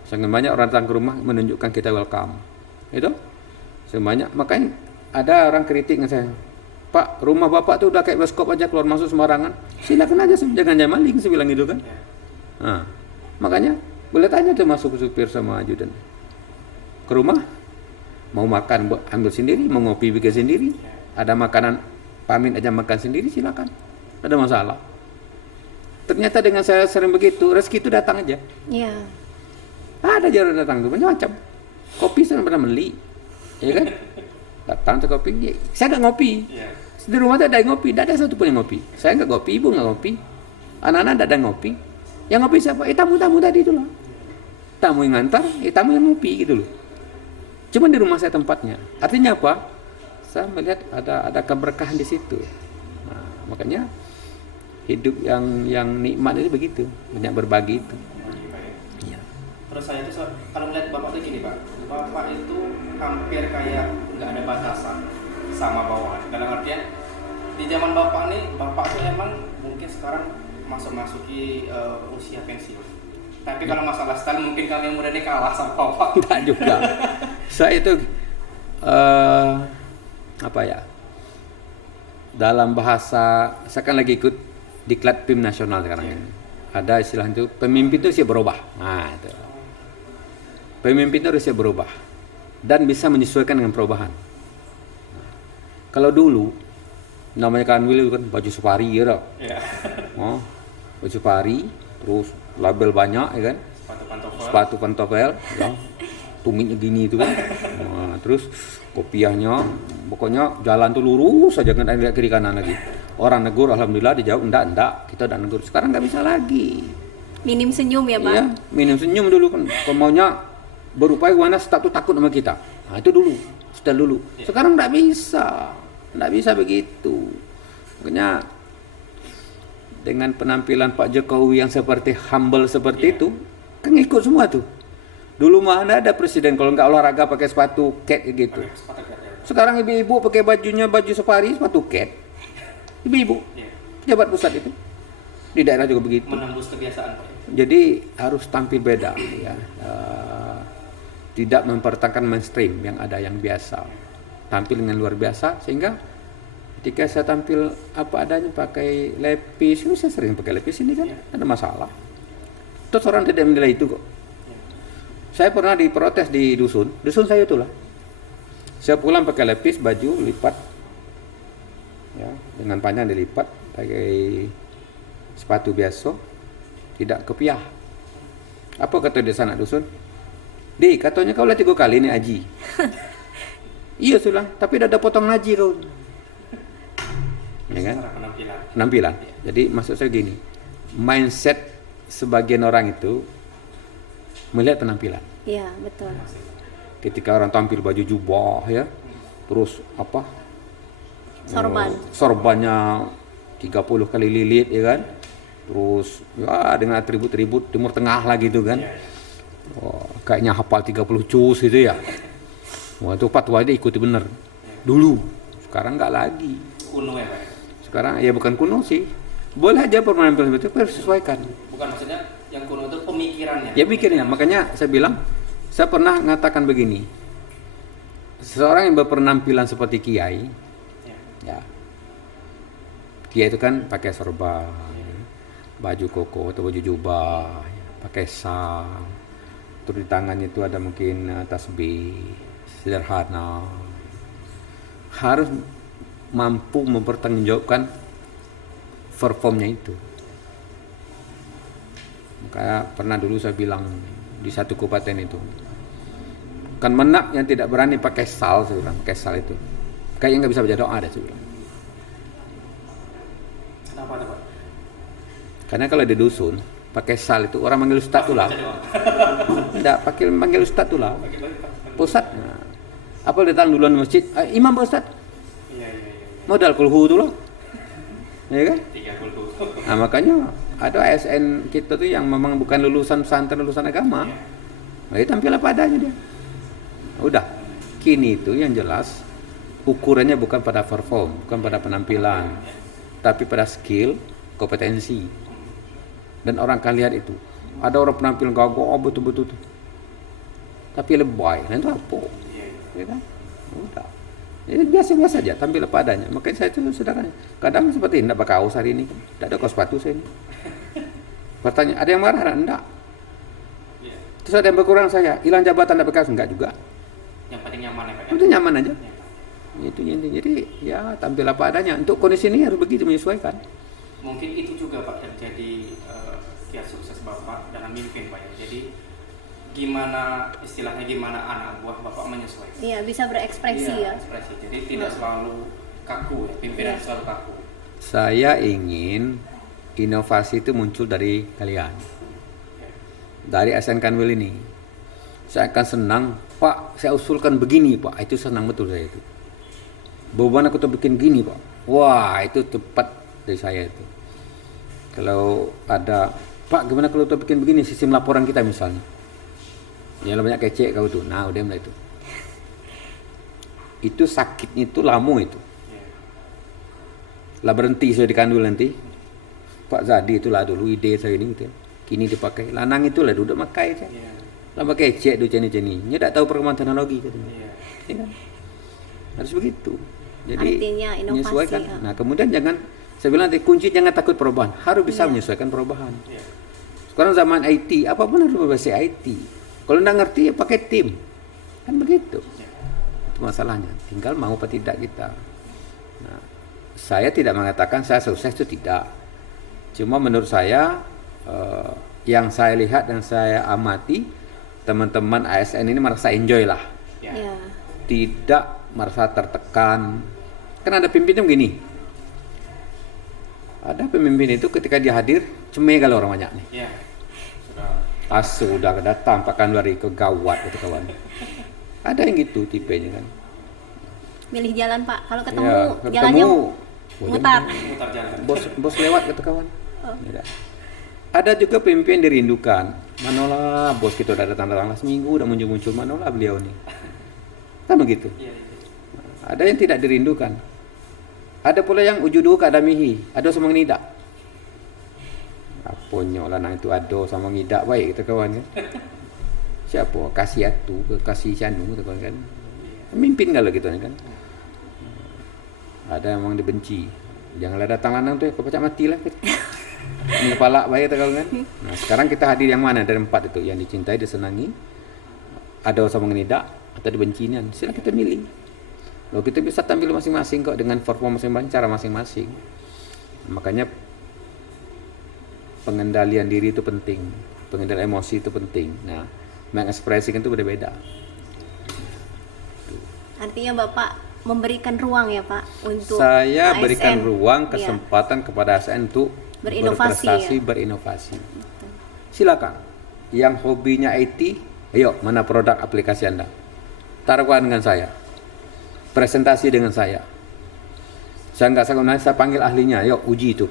Sangat banyak orang datang ke rumah menunjukkan kita welcome. Itu semuanya. Makanya ada orang kritik dengan saya, Pak, rumah bapak tuh udah kayak bioskop aja, keluar masuk sembarangan. Silakan aja, jangan maling, saya bilang gitu kan. Nah, makanya boleh tanya tuh masuk supir sama ajudan. Ke rumah mau makan ambil sendiri, mau ngopi bikin sendiri. Ada makanan, pamit aja makan sendiri silakan. Tidak ada masalah. Ternyata dengan saya sering begitu, rezeki itu datang aja. Iya. Ada jalan datang tuh macam-macam. Kopi saya pernah beli, ya kan? Datang ke kopi, ya, saya nggak ngopi. Iya. Di rumah ada yang ngopi, tidak ada satu pun yang ngopi. Saya nggak ngopi, ibu nggak ngopi, anak-anak tidak ada yang ngopi. Yang ngopi siapa? Tamu-tamu tadi itu loh. Tamu yang ngantar, tamu yang ngopi gitu loh. Cuma di rumah saya tempatnya. Artinya apa? Saya melihat ada keberkahan di situ. Nah, makanya hidup yang nikmat itu begitu, banyak berbagi itu. Iya. Terus saya tuh kalau melihat bapak tuh gini pak, bapak itu hampir kayak nggak ada batasan sama bawahan. Dalam artian di zaman bapak nih, bapak tuh emang mungkin sekarang masuki usia pensiun. Tapi kalau masalah style mungkin kami yang muda ini kalah sama bapak. Enggak juga. Saya itu apa ya? Dalam bahasa, saya kan lagi ikut diklat PIM nasional sekarang ini. Ada istilah itu, pemimpin itu siap berubah. Nah, itu. Pemimpin itu harus siap berubah dan bisa menyesuaikan dengan perubahan. Nah, kalau dulu namanya Kanwil kan baju safari ya, Iya. oh, baju safari, terus label banyak ya kan, sepatu pantofel, ya, tumitnya gini itu kan, nah, terus kopiahnya, pokoknya jalan tuh lurus saja nggak ada kiri kanan lagi. Orang negur, alhamdulillah dijawab enggak, kita udah negur. Sekarang nggak bisa lagi. Minim senyum ya, Pak? Iya, minim senyum dulu kan. Kalau maunya berupaya gimana status takut sama kita. Nah itu dulu, setel dulu. Sekarang nggak bisa begitu. Makanya dengan penampilan Pak Jokowi yang seperti humble seperti itu, kan ngikut semua tuh. Dulu mah ada presiden kalau nggak olahraga pakai sepatu cat gitu. Sekarang ibu-ibu pakai baju safari, sepatu cat. Ibu-ibu, pejabat pusat itu di daerah juga begitu. Menembus kebiasaan Pak. Jadi harus tampil beda, ya. Tidak mempertahankan mainstream yang ada yang biasa. Tampil dengan luar biasa sehingga ketika saya tampil apa adanya pakai lepis, saya sering pakai lepis ini kan, ada masalah. Terus orang tidak menilai itu kok. Saya pernah diprotes di dusun saya itulah. Saya pulang pakai lepis, baju lipat, ya, dengan panjang dilipat, pakai sepatu biasa, tidak kepiah. Apa kata dia sanak dusun? Di, katanya kau lah 3 kali nih haji. Iya sudah, tapi dah ada potong haji kau. Ya kan? Penampilan. Jadi maksud saya gini, mindset sebagian orang itu melihat penampilan. Iya, betul. Ketika orang tampil baju jubah ya, terus apa? Sorbannya 30 kali lilit ya kan? Terus ya dengan atribut-atribut Timur Tengah lah gitu kan. Oh, kayaknya hafal 30 juz gitu ya. Wah itu fatwa dia ikuti bener. Dulu, sekarang nggak lagi. Kuno ya Pak? Sekarang ya bukan kuno sih. Boleh aja penampilan seperti itu, harus sesuaikan. Bukan maksudnya yang kuno itu pemikirannya. Ya pikirnya, makanya saya bilang, saya pernah mengatakan begini. Seseorang yang berpenampilan seperti kiai, ya. Kiai itu kan pakai sorban, baju koko atau baju jubah, pakai sal, terus di tangannya itu ada mungkin tasbih, sederhana. Harus mampu mempertanggungjawabkan performnya itu. Makanya pernah dulu saya bilang di satu kabupaten itu, kan menak yang tidak berani pakai sal, saya bilang, pakai sal itu kayaknya nggak bisa baca doa deh, saya bilang. Kenapa tuh Pak? Karena kalau di dusun pakai sal itu orang manggil ustaz tuh lah. Tidak panggil ustaz tuh lah. Pusat. Nah, apa datang duluan masjid? Imam Pak Ustaz. Iya. Modal kulhu tuh loh. Ya kan? 30. Nah makanya ada ASN kita tuh yang memang bukan lulusan pesantren, lulusan agama. Nah, dia tampil apa adanya dia. Udah. Kini itu yang jelas ukurannya bukan pada perform, bukan pada penampilan, tapi pada skill, kompetensi. Dan orang akan lihat itu. Ada orang penampilan gagah betul-betul tuh. Tapi lebay, nah itu apa? Ya kan? Udah. Ini biasa-biasa aja, tampil apa adanya. Makanya saya itu saudaranya. Kadang seperti enggak pakai kaos hari ini, enggak ada kaos sepatu saya ini. Bertanya, ada yang marah? Enggak. Terus ada yang berkurang saya, hilang jabatan enggak pakai kaos? Enggak juga. Yang penting nyaman ya Pak? Itu nyaman aja. Itu intinya. Jadi ya tampil apa adanya. Untuk kondisi ini harus begitu, menyesuaikan. Mungkin itu juga Pak terjadi kiat sukses Bapak dalam mimpin Pak ya. Jadi gimana istilahnya, gimana anak buah Bapak menyesuaikan. Iya, bisa berekspresi ya. Ekspresi. Jadi tidak selalu kaku ya, pimpinan selalu kaku. Saya ingin inovasi itu muncul dari kalian, dari ASN Kanwil ini. Saya akan senang, Pak, saya usulkan begini Pak, itu senang betul saya itu. Beban aku tuh bikin gini Pak, wah itu tepat dari saya itu. Kalau ada, Pak gimana kalau tuh bikin begini, sistem laporan kita misalnya, yang banyak kecek kau tuh, nah udah mulai itu. Itu sakitnya itu lamu itu. Lah berhenti saya di Kanwil nanti, Pak Zadi itulah dulu ide saya ini gitu ya. Kini dipakai, lanang itulah duduk makai saya. Lah pakai cek do ceni-ceni. Dia tak tahu perkembangan teknologi katanya. Ya kan? Harus begitu. Jadi Artinya inovasi, menyesuaikan. ya. Nah, kemudian jangan, saya bilang nanti kunci jangan takut perubahan. Harus bisa menyesuaikan perubahan. Sekarang zaman IT, apapun harus berbahasa IT. Kalau enggak ngerti ya pakai tim. Kan begitu. Itu masalahnya. Tinggal mau apa tidak kita. Nah, saya tidak mengatakan saya sukses, itu tidak. Cuma menurut saya yang saya lihat dan saya amati, teman-teman ASN ini merasa enjoy lah, Ya. tidak merasa tertekan. Kan ada pemimpin begini, ada pemimpin itu ketika dia hadir cemeh kalau orang banyak nih. Ya. Sudah datang Pak Kanwari ke gawat itu kawan. Ada yang gitu tipenya kan. Milih jalan Pak, kalau ketemu Ya, jalannya mutar. Mutar jalan. Bos lewat kata kawan. Ya. Ada juga pemimpin yang dirindukan. Manolah bos kita udah datang seminggu udah muncul manolah beliau nih. Kan begitu. Ada yang tidak dirindukan. Ada pula yang ujudu kadamihi, ada sama ngidak. Aponyo lanang itu ado sama ngidak baik kita kawan kan. Siapa kasih atu ke kasih candu kita kawan kan. Pemimpin kalau gitu kan. Ada yang memang dibenci. Janganlah datang lanang tuh kepacak matilah. Kepala baik kita kawan kan. Nah, sekarang kita hadir yang mana dari 4 itu? Yang dicintai, disenangi, ada sama ngidak atau dibencinya. Silakan kita milih. Loh, kita bisa tampil masing-masing kok dengan performa masing-masing, cara masing-masing. Makanya pengendalian diri itu penting, pengendalian emosi itu penting. Nah, mengekspresikan itu berbeda. Artinya Bapak memberikan ruang ya Pak untuk Saya ASN. berikan ruang, Iya. kesempatan kepada ASN untuk Berinovasi, berprestasi, ya. berinovasi. Silakan. Yang hobinya IT, ayo mana produk aplikasi Anda? Taruhkan dengan saya. Presentasi dengan saya. Saya nggak sanggup, saya panggil ahlinya, yuk uji itu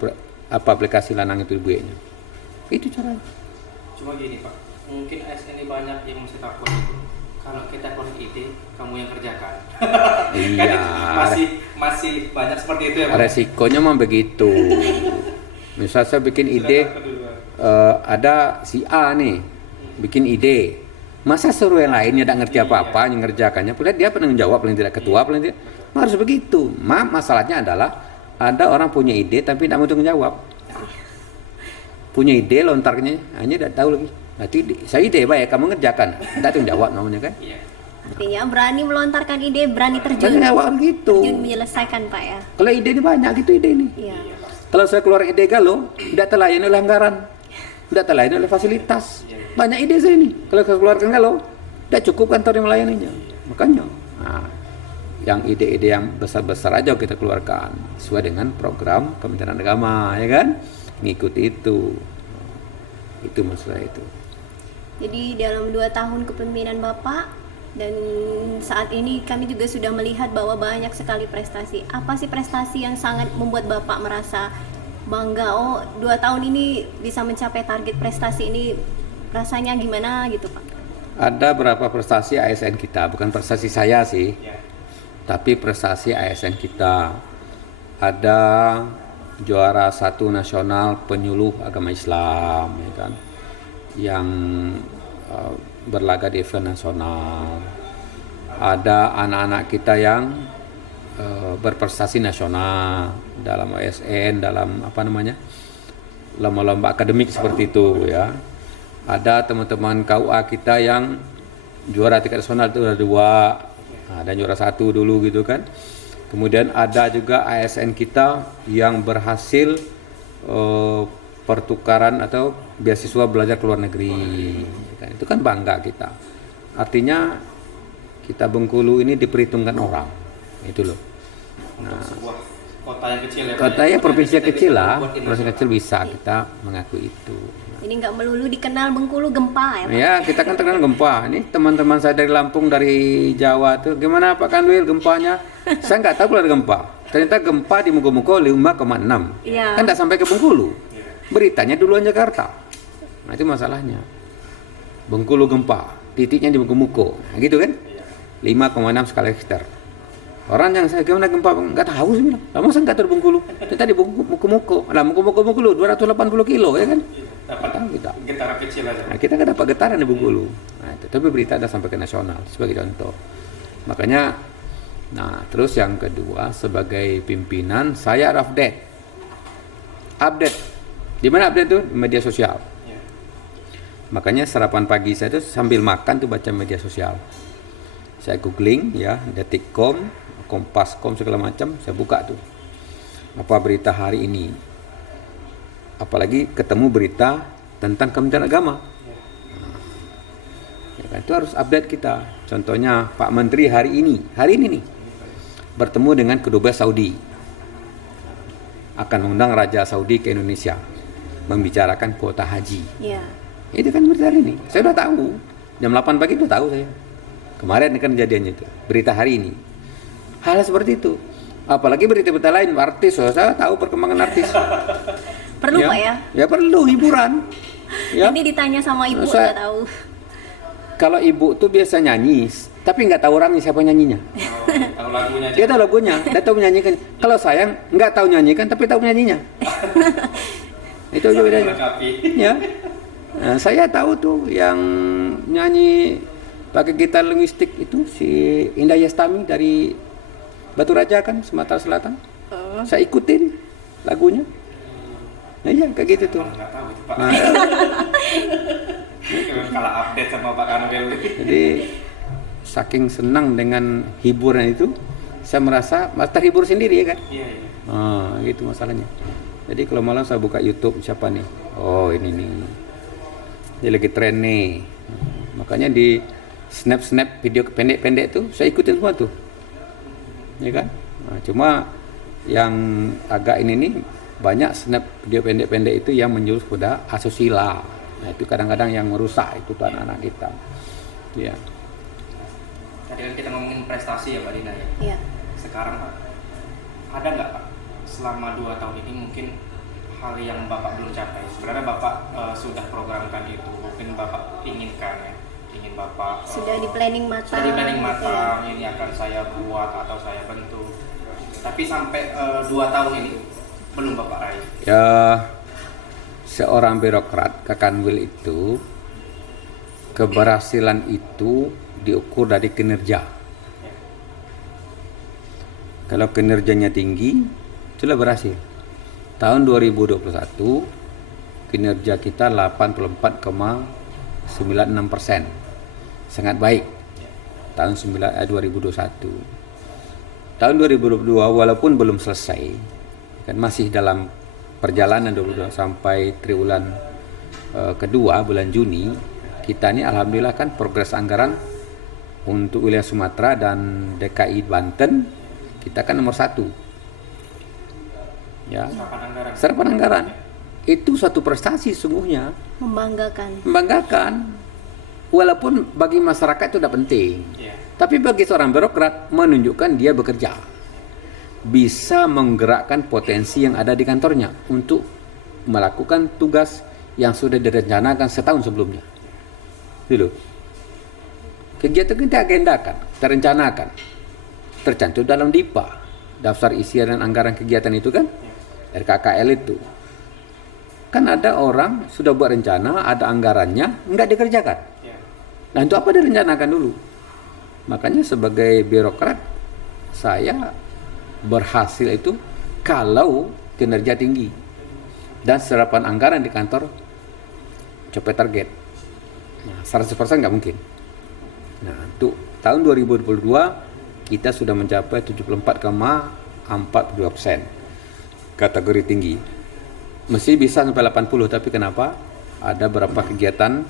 apa aplikasi lanang itu ibunya. Itu caranya. Cuma gini Pak, mungkin ASN ini banyak yang masih takut itu. Kalau kita keluar ide, kamu yang kerjakan. Iya. masih banyak seperti itu ya Pak. Resikonya memang begitu. Misal saya bikin ide, ada si A nih, bikin ide. Masa suruh yang lainnya tidak ngerti apa-apa, yang ngerjakannya. Padahal dia penanggung jawab, paling tidak ketua, paling tidak. Harus begitu. Masalahnya adalah ada orang punya ide tapi tidak mau tanggung jawab. Punya ide lontarnya, hanya tidak tahu lagi. Nanti saya ide baik, kamu ngerjakan, tidak tanggung jawab namanya kan. Iya. Artinya berani melontarkan ide, berani terjun. Tanggung jawab gitu. Terjun menyelesaikan Pak ya. Kalau ide ini banyak gitu ide ini. Iya. Kalau saya keluar ide galau, tidak terlayani oleh anggaran, tidak terlayani oleh fasilitas. Banyak ide saya ini. Kalau saya keluarkan galau, tidak cukup kantor yang melayaninya. Makanya, yang ide-ide yang besar-besar aja kita keluarkan sesuai dengan program Kementerian Agama, ya kan? Ngikuti itu. Itu maksud saya itu. Jadi dalam 2 tahun kepemimpinan Bapak dan saat ini kami juga sudah melihat bahwa banyak sekali prestasi. Apa sih prestasi yang sangat membuat Bapak merasa bangga? Oh, 2 tahun ini bisa mencapai target prestasi ini, rasanya gimana gitu Pak? Ada berapa prestasi ASN kita, bukan prestasi saya sih, Ya. tapi prestasi ASN kita. Ada juara 1 nasional penyuluh agama Islam, ya kan, yang berlaga di event nasional. Ada anak-anak kita yang berprestasi nasional dalam ASN, dalam lomba-lomba akademik seperti itu ya. Ada teman-teman KUA kita yang juara tingkat nasional itu ada 2. dan juara 1 dulu gitu kan. Kemudian ada juga ASN kita yang berhasil pertukaran atau beasiswa belajar ke luar negeri. Itu kan bangga kita. Artinya kita Bengkulu ini diperhitungkan orang. Itu loh. Untuk sebuah kota yang kecil ya. Kota ya provinsi kecil lah, provinsi kecil bisa kita mengakui itu. Ini nggak melulu dikenal Bengkulu gempa ya Pak? Ya, kita kan terkenal gempa. Ini teman-teman saya dari Lampung, dari Jawa tuh, gimana Pak Kanwil gempanya? Saya nggak tahu kalau ada gempa. Ternyata gempa di Muko-Muko 5,6. Iya. Kan nggak sampai ke Bengkulu. Beritanya duluan Jakarta. Nah itu masalahnya. Bengkulu gempa, titiknya di Muko-Muko. Nah, gitu kan? 5,6 skala Richter. Orang yang saya gimana gempa nggak tahu sih bilang. Lama saya nggak tahu Bengkulu. Ternyata di Muko-Muko. Lah Muko-Muko Bengkulu 280 kilo ya kan? Dapat kita. getaran kecil aja. Nah, kita nggak dapat getaran di Bengkulu. Nah, itu. Tapi berita ada sampai ke nasional sebagai contoh. Makanya, nah terus yang kedua sebagai pimpinan saya update. Di mana update tuh? Media sosial. Ya. Makanya sarapan pagi saya tuh sambil makan tuh baca media sosial. Saya googling ya, Detikcom, Kompas.com segala macam, saya buka tuh. Apa berita hari ini? Apalagi ketemu berita tentang Kementerian Agama. Ya kan, itu harus update kita. Contohnya Pak Menteri hari ini nih bertemu dengan kedubes Saudi. Akan mengundang Raja Saudi ke Indonesia membicarakan kuota haji. Iya. Itu kan berita hari ini. Saya udah tahu. Jam 8 pagi udah tahu saya. Kemarin kan kejadiannya itu. Berita hari ini. Hal seperti itu. Apalagi berita-berita lain artis, saya tahu perkembangan artis. Perlu ya, Pak ya? Ya perlu hiburan. Ya. Ini ditanya sama ibu Saya- nggak tahu. Kalau ibu tuh biasa nyanyi, tapi nggak tahu orangnya siapa nyanyinya. Tahu lagunya aja. Dia tahu lagunya, dia tahu menyanyikan. Kalau saya nggak tahu nyanyikan, tapi tahu menyanyinya. Itu aja bedanya. Melengkapi. Ya, nah, saya tahu tuh yang nyanyi pakai gitar linguistik itu si Indah Yastami dari Batu Raja kan, Sumatera Selatan. Saya ikutin lagunya. Nah, iya kayak gitu tuh. Nggak tahu itu Pak. Nah, Kalah update sama Pak Kanwil. jadi saking senang dengan hiburan itu, saya merasa terhibur sendiri ya kan. Iya, iya. Gitu masalahnya. Jadi kalau malam saya buka YouTube siapa nih? Oh ini nih, dia lagi tren nih. Makanya di snap video pendek-pendek tuh saya ikutin semua tuh, ya kan? Nah, cuma yang agak ini nih banyak snap video pendek-pendek itu yang menjurus pada asusila. Nah itu kadang-kadang yang merusak itu tuh anak-anak kita. Ya. Tadi kan kita ngomongin prestasi ya Pak Dina ya. Iya. Sekarang Pak, ada nggak Pak selama 2 tahun ini mungkin hal yang Bapak belum capai? Sebenarnya Bapak sudah programkan itu, mungkin Bapak inginkan ya, ingin Bapak Sudah di planning matang. sudah di planning gitu ya. matang, ini akan saya buat atau saya bentuk. Tapi sampai 2 tahun ini belum Bapak raih. Ya, seorang birokrat Kakanwil itu keberhasilan itu diukur dari kinerja. Kalau kinerjanya tinggi, itulah berhasil. Tahun 2021 kinerja kita 84,96%, sangat baik. Tahun 2021. Tahun 2022 walaupun belum selesai, kan masih dalam perjalanan 2022 sampai triwulan kedua bulan Juni, kita ini alhamdulillah kan progres anggaran untuk wilayah Sumatera dan DKI Banten kita kan nomor 1. Ya, serapan anggaran itu suatu prestasi sungguhnya, membanggakan. Walaupun bagi masyarakat itu tidak penting, tapi bagi seorang birokrat menunjukkan dia bekerja, bisa menggerakkan potensi yang ada di kantornya untuk melakukan tugas yang sudah direncanakan setahun sebelumnya. Dulu kegiatan kita agendakan, terencanakan, tercantum dalam DIPA, daftar isian dan anggaran kegiatan itu kan, RKKL itu. Kan ada orang sudah buat rencana, ada anggarannya, enggak dikerjakan. Nah itu apa direncanakan dulu. Makanya sebagai birokrat saya berhasil itu kalau kinerja tinggi dan serapan anggaran di kantor capai target. Nah, 100% nggak mungkin. Nah, untuk tahun 2022 kita sudah mencapai 74,42% kategori tinggi. Mesti bisa sampai 80, tapi kenapa? Ada beberapa kegiatan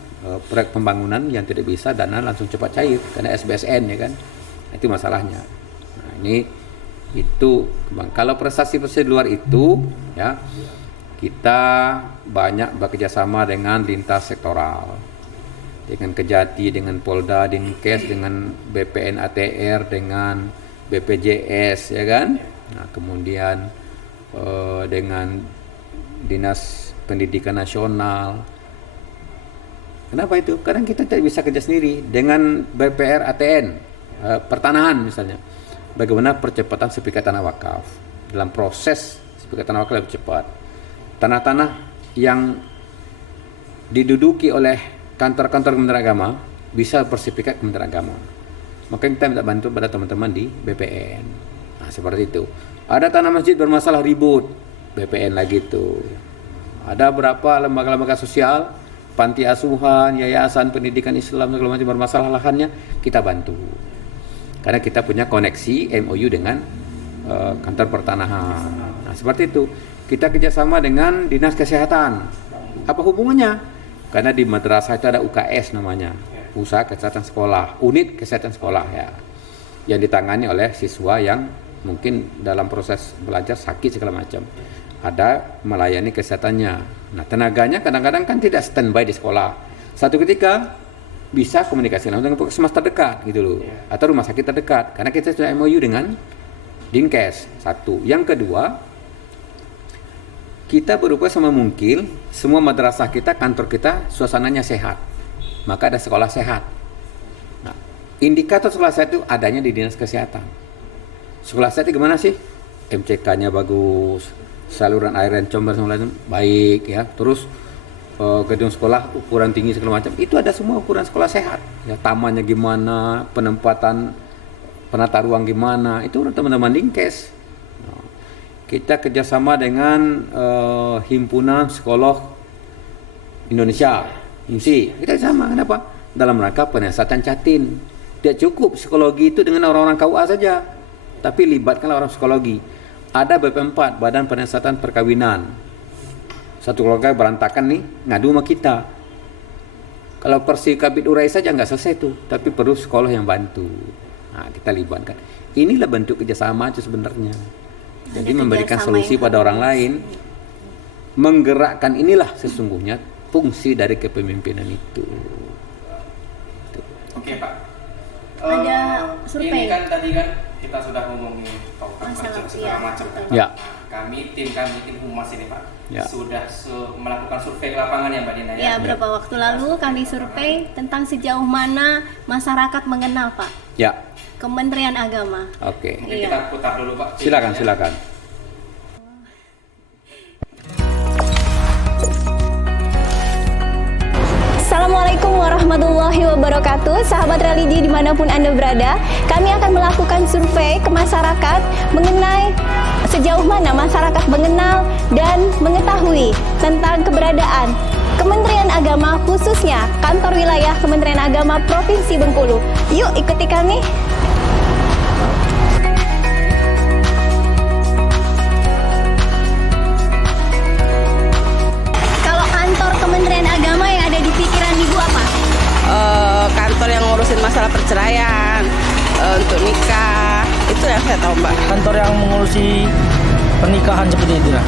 proyek pembangunan yang tidak bisa, dana langsung cepat cair karena SBSN ya kan. Itu masalahnya. Nah, itu kalau prestasi-prestasi di luar itu ya, kita banyak bekerjasama dengan lintas sektoral, dengan Kejati, dengan Polda, dengan Kes, dengan BPN ATR, dengan BPJS ya kan. Nah, kemudian dengan Dinas Pendidikan Nasional. Kenapa itu? Karena kita tidak bisa kerja sendiri. Dengan BPR ATN, pertanahan misalnya, bagaimana percepatan sertifikat tanah wakaf. Dalam proses sertifikat tanah wakaf lebih cepat. Tanah-tanah yang diduduki oleh kantor-kantor Kementerian Agama bisa bersertifikat Kementerian Agama. Maka kita minta bantu pada teman-teman di BPN. Nah, seperti itu. Ada tanah masjid bermasalah ribut, BPN lagi tuh. Ada berapa lembaga-lembaga sosial, panti asuhan, yayasan pendidikan Islam segala macam bermasalah lahannya, kita bantu. Karena kita punya koneksi MOU dengan kantor pertanahan. Nah, seperti itu. Kita kerjasama dengan Dinas Kesehatan. Apa hubungannya? Karena di madrasah itu ada UKS namanya, Usaha Kesehatan Sekolah, unit kesehatan sekolah ya, yang ditangani oleh siswa yang mungkin dalam proses belajar sakit segala macam. Ada melayani kesehatannya. Nah, tenaganya kadang-kadang kan tidak standby di sekolah. Satu ketika bisa komunikasi langsung dengan puskesmas terdekat gitu loh, atau rumah sakit terdekat. Karena kita sudah MOU dengan Dinkes. Satu. Yang kedua, kita berupaya sama mungkin semua madrasah kita, kantor kita suasananya sehat. Maka ada sekolah sehat. Nah, indikator sekolah sehat itu adanya di Dinas Kesehatan. Sekolah sehat itu gimana sih? MCK-nya bagus, saluran air dan comber segala macam baik ya. Terus gedung sekolah ukuran tinggi segala macam. Itu ada semua ukuran sekolah sehat. Ya, tamannya gimana, penempatan penata ruang gimana, itu teman-teman Dinkes. Kita kerjasama dengan Himpunan Psikolog Indonesia, HIMSI. Kita sama, kenapa? Dalam rangka penyiasatan Jatim. Tidak cukup psikologi itu dengan orang-orang KUA saja, tapi libatkanlah orang psikologi. Ada BP4, Badan Penyiasatan Perkawinan. Satu keluarga berantakan nih, ngadu sama kita. Kalau persikabit urai saja nggak selesai tuh, tapi perlu sekolah yang bantu. Nah, kita libatkan. Inilah bentuk kerjasama itu sebenarnya. Jadi memberikan solusi pada orang lain, menggerakkan, inilah sesungguhnya fungsi dari kepemimpinan itu. Oke Pak. Ada survei. Ini kan tadi kan kita sudah ngomongin tentang segala macam. Ya. Tim humas ini Pak, ya, sudah melakukan survei ke lapangan ya Mbak Dina ya. Beberapa waktu lalu kami survei tentang sejauh mana masyarakat mengenal Pak. Ya. Kementerian Agama. Oke. Iya. Kita putar dulu Pak. Silakan. Assalamualaikum warahmatullahi wabarakatuh. Sahabat religi dimanapun Anda berada, kami akan melakukan survei ke masyarakat mengenai sejauh mana masyarakat mengenal dan mengetahui tentang keberadaan Kementerian Agama, khususnya kantor wilayah Kementerian Agama Provinsi Bengkulu. Yuk ikuti kami. Kalau kantor Kementerian Agama yang ada di pikiran Ibu apa? Kantor yang ngurusin masalah perceraian, untuk nikah, itu yang saya tahu Mbak. Kantor yang mengurusi pernikahan seperti itu lah.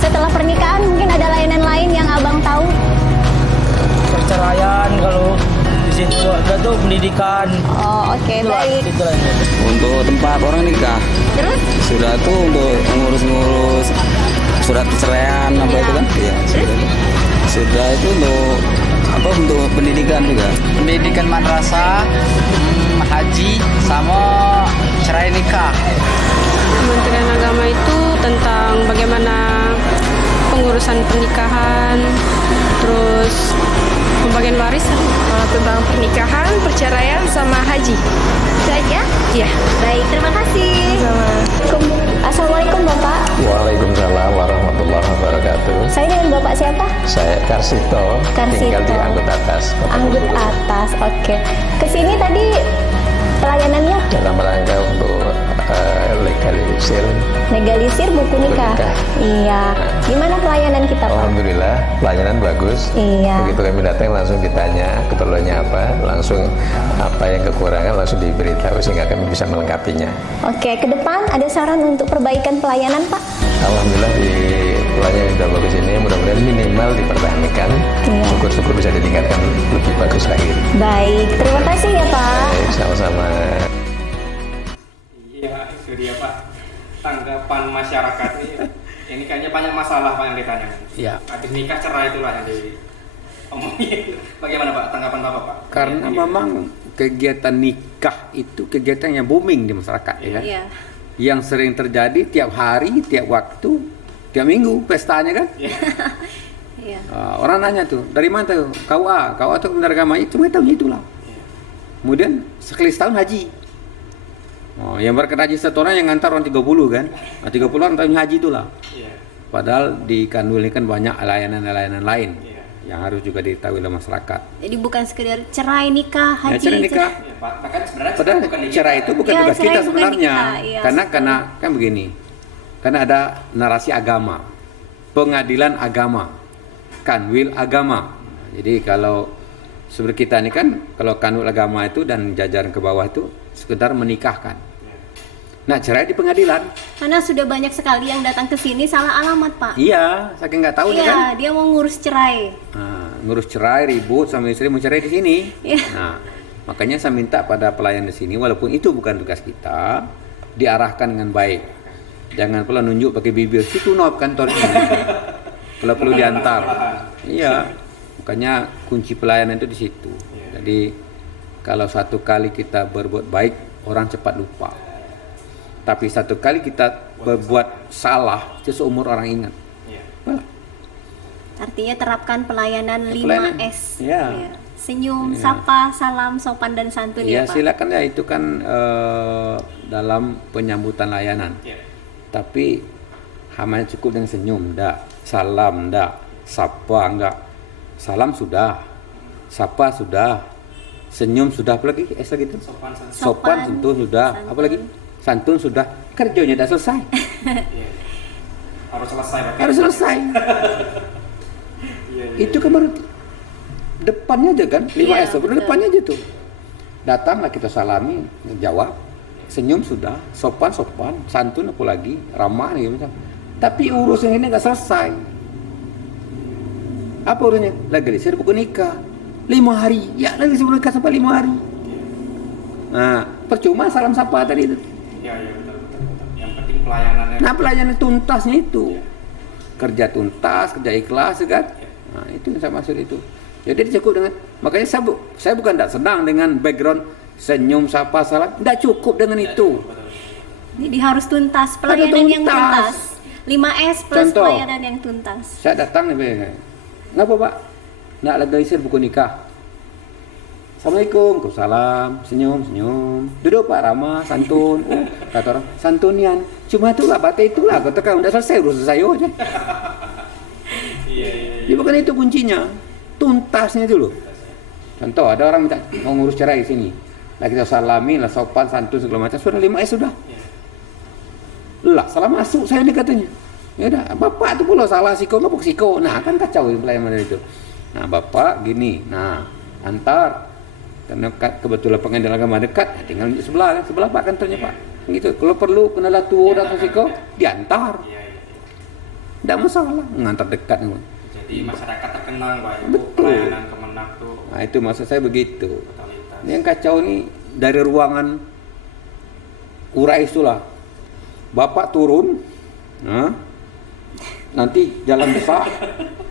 Setelah pernikahan mungkin ada layanan lain yang Abang tahu? Perceraian, kalau di situ ada tuh pendidikan. Oh oke, baik. Itulah ini. Untuk tempat orang nikah. Terus? Sudah tuh untuk ngurus-ngurus surat perceraian apa itu kan? Iya. Sudah itu untuk pendidikan juga. Pendidikan madrasah, haji, sama cerai nikah. Kementerian Agama itu tentang bagaimana pengurusan pernikahan, terus pembagian warisan, tentang pernikahan, perceraian, sama haji. Itu aja? Iya. Baik, terima kasih. Assalamualaikum Bapak. Waalaikumsalam warahmatullahi wabarakatuh. Saya dengan Bapak siapa? Saya Karsito, tinggal di Anggut Atas. Anggut Atas, oke. Kesini tadi pelayanannya? dalam rangka untuk Legalisir buku nikah. nikah. Iya. Gimana pelayanan kita, Pak? Alhamdulillah pelayanan bagus. Iya. Begitu kami datang langsung ditanya keperluannya apa, langsung apa yang kekurangan langsung diberitahu sehingga kami bisa melengkapinya. Oke, ke depan ada saran untuk perbaikan pelayanan, Pak? Alhamdulillah di pelayanan sudah bagus ini, mudah-mudahan minimal dipertahankan. Iya. Syukur-syukur bisa ditingkatkan lebih bagus lagi. Baik, terima kasih ya, Pak. Baik, sama-sama. Iya, itu dia Pak. Tanggapan masyarakat ini kayaknya banyak masalah Pak yang ditanya. Ya. Habis nikah cerai itulah yang diomongin. Bagaimana Pak tanggapan Bapak Pak? Karena memang kegiatan nikah itu kegiatan yang booming di masyarakat, ya kan? Iya. Yang sering terjadi tiap hari, tiap waktu, tiap minggu pestanya kan? Iya. Orang nanya tuh, dari mana tuh? KUA tuh Kementerian Agama itu, cuma tahu itulah. Kemudian sekali setahun haji. Yang berangkat haji satu orang yang ngantar orang 30 kan? 30 orang tahun haji itulah. Iya. Padahal di Kandul ini kan banyak layanan-layanan lain yang harus juga diketahui oleh masyarakat. Jadi bukan sekedar cerai nikah, Ya, haji. cerai nikah. Ya, Pak, bahkan sebenarnya Padahal bukan nikah. cerai itu bukan Ya, tugas cerai kita bukan sebenarnya. nikah, iya, Karena kan begini. Karena ada narasi agama, pengadilan agama, kanwil agama. Jadi kalau seperti kita ini kan, kalau kanwil agama itu dan jajaran ke bawah itu sekedar menikahkan. Nah, cerai di pengadilan. Karena sudah banyak sekali yang datang ke sini salah alamat, Pak. Iya, saking nggak tahu Iya, kan. dia mau ngurus cerai. Nah, ngurus cerai, ribut sama istri mau cerai di sini. Iya. Nah, makanya saya minta pada pelayan di sini, walaupun itu bukan tugas kita, diarahkan dengan baik. Jangan pula nunjuk pakai bibir, situ nop kantor ini. Kalau perlu diantar. Iya, makanya kunci pelayanan itu di situ. Jadi kalau satu kali kita berbuat baik, orang cepat lupa. Tapi satu kali kita berbuat salah, itu seumur orang ingat. Well, Artinya terapkan pelayanan Pelayanan. 5S. Iya. Iya. Senyum, Iya. sapa, salam, sopan dan santun ya ya, Pak. silakan ya, itu kan dalam penyambutan layanan. Tapi hanya cukup dengan senyum, enggak. Salam, enggak. Sapa, enggak. Salam sudah. Sapa sudah. Senyum sudah, apa lagi? Lagi itu? Sopan, santun sudah. Santun. Apa lagi? Santun sudah. Kerjanya sudah selesai. Harus selesai Pak. Harus selesai. Itu kan baru depannya aja kan, 5S baru depannya aja tuh. Datanglah kita salami, jawab, senyum sudah, sopan, santun apa lagi, ramah nih macam. Tapi urusan ini nggak selesai. Apa urusannya? Legalisir buku nikah 5 hari, ya legalisir buku nikah sampai 5 hari. Nah, percuma salam sapa tadi itu. Iya, betul. Yang penting pelayanannya. Nah, pelayanan tuntasnya itu. Kerja tuntas, kerja ikhlas kan. Nah, itu yang saya maksud itu. Jadi cukup dengan, makanya saya bukan tidak senang dengan background senyum, sapa, salam. Tidak cukup dengan itu. Jadi harus tuntas, pelayanan yang tuntas. 5S plus Contoh. pelayanan yang tuntas. Saya datang nih, ngapa Pak? Nak legalisir buku nikah. Assalamualaikum, salam, senyum. Duduk Pak, ramah, santun. Kata orang, santunian. Cuma itulah, batai itulah. Katakan udah selesai, urusan saya aja. Iya. Bukan itu kuncinya. Tuntasnya itu loh. Contoh, ada orang minta mau ngurus cerai di sini. Lah kita salami, lah sopan, santun segala macam. Sudah 5S sudah. Lah, salah masuk saya ini katanya. Ya udah, Bapak itu pula salah siko, ngapa siko. Nah, kan kacau pelayanan itu. Nah, Bapak gini. Nah, antar. Karena kebetulan pengadilan agama dekat, ya tinggal di sebelah Pak kantornya Pak. Gitu. Kalau perlu kena latu datang siko, diantar. Tidak masalah, ngantar dekat. Jadi masyarakat terkenang Pak, Betul. pelayanan Kemenang tuh. Nah, itu maksud saya begitu. Totalitas. Ini yang kacau nih dari ruangan urai itulah. Bapak turun, nanti jalan besar,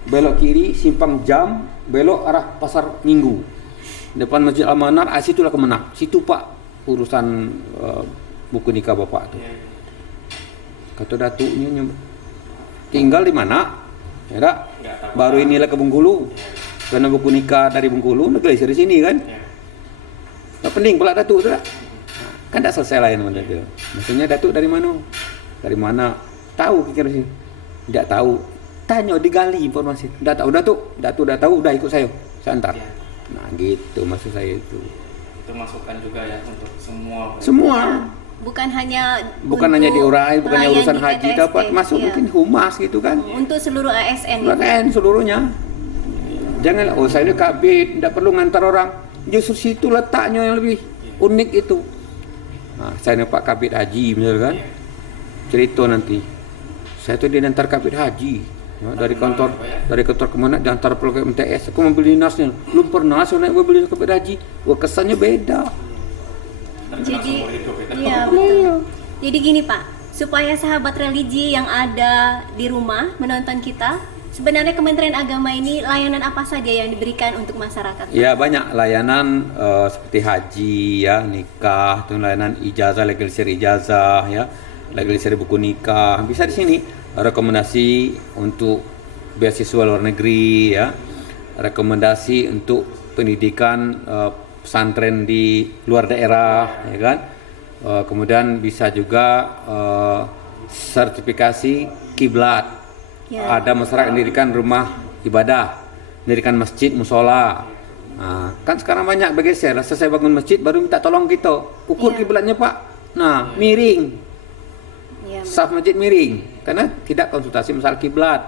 belok kiri, simpang jam, belok arah pasar Minggu. Depan Masjid Al-Manar, situlah Kemenang. Situ Pak urusan buku nikah Bapak tuh. Kata datuknya, tinggal di mana? Ya dak? Baru inilah ke Bengkulu. Karena buku nikah dari Bengkulu, legalisir di sini kan? Nah, penting pula datuk tu tak? Kan tak selesai lain mana dia. Maksudnya datuk dari mana? Dari mana? Tahu kira sih? Tidak tahu. Tanya, digali informasi. Dah tahu datuk dah tahu, dah ikut saya antar. Nah gitu maksud saya itu. Itu masukan juga ya untuk semua. Semua. Bukan hanya diurai, bukan hanya pelayan urusan di haji PTSP, dapat masuk iya. mungkin humas gitu kan. Untuk seluruh ASN. Bahkan seluruhnya. Jangan saya ini kabit, tidak perlu ngantar orang. Justru situ letaknya yang lebih unik itu. Nah, saya ini Pak Kabit Haji benar kan? Cerita nanti. Saya tuh diantar Kabit Haji. Ya, dari kantor kemana diantar ke MTS. Aku mau beli dinasnya. Belum pernah saya naik beli Kabit Haji. Wah, kesannya beda. Jadi, iya betul. Jadi gini Pak, supaya sahabat religi yang ada di rumah menonton kita, sebenarnya Kementerian Agama ini layanan apa saja yang diberikan untuk masyarakat? Ya banyak layanan seperti haji ya, nikah, layanan ijazah, legalisir ijazah ya, legalisir buku nikah. Bisa di sini rekomendasi untuk beasiswa luar negeri ya, rekomendasi untuk pendidikan pesantren di luar daerah ya kan. Kemudian bisa juga sertifikasi kiblat. Ya. Ada masyarakat mendirikan rumah ibadah, mendirikan masjid, musola. Nah, kan sekarang banyak bergeser. Selesai bangun masjid baru minta tolong kita. Ukur kiblatnya Pak. Nah, miring. Ya, Saf masjid miring karena tidak konsultasi masalah kiblat.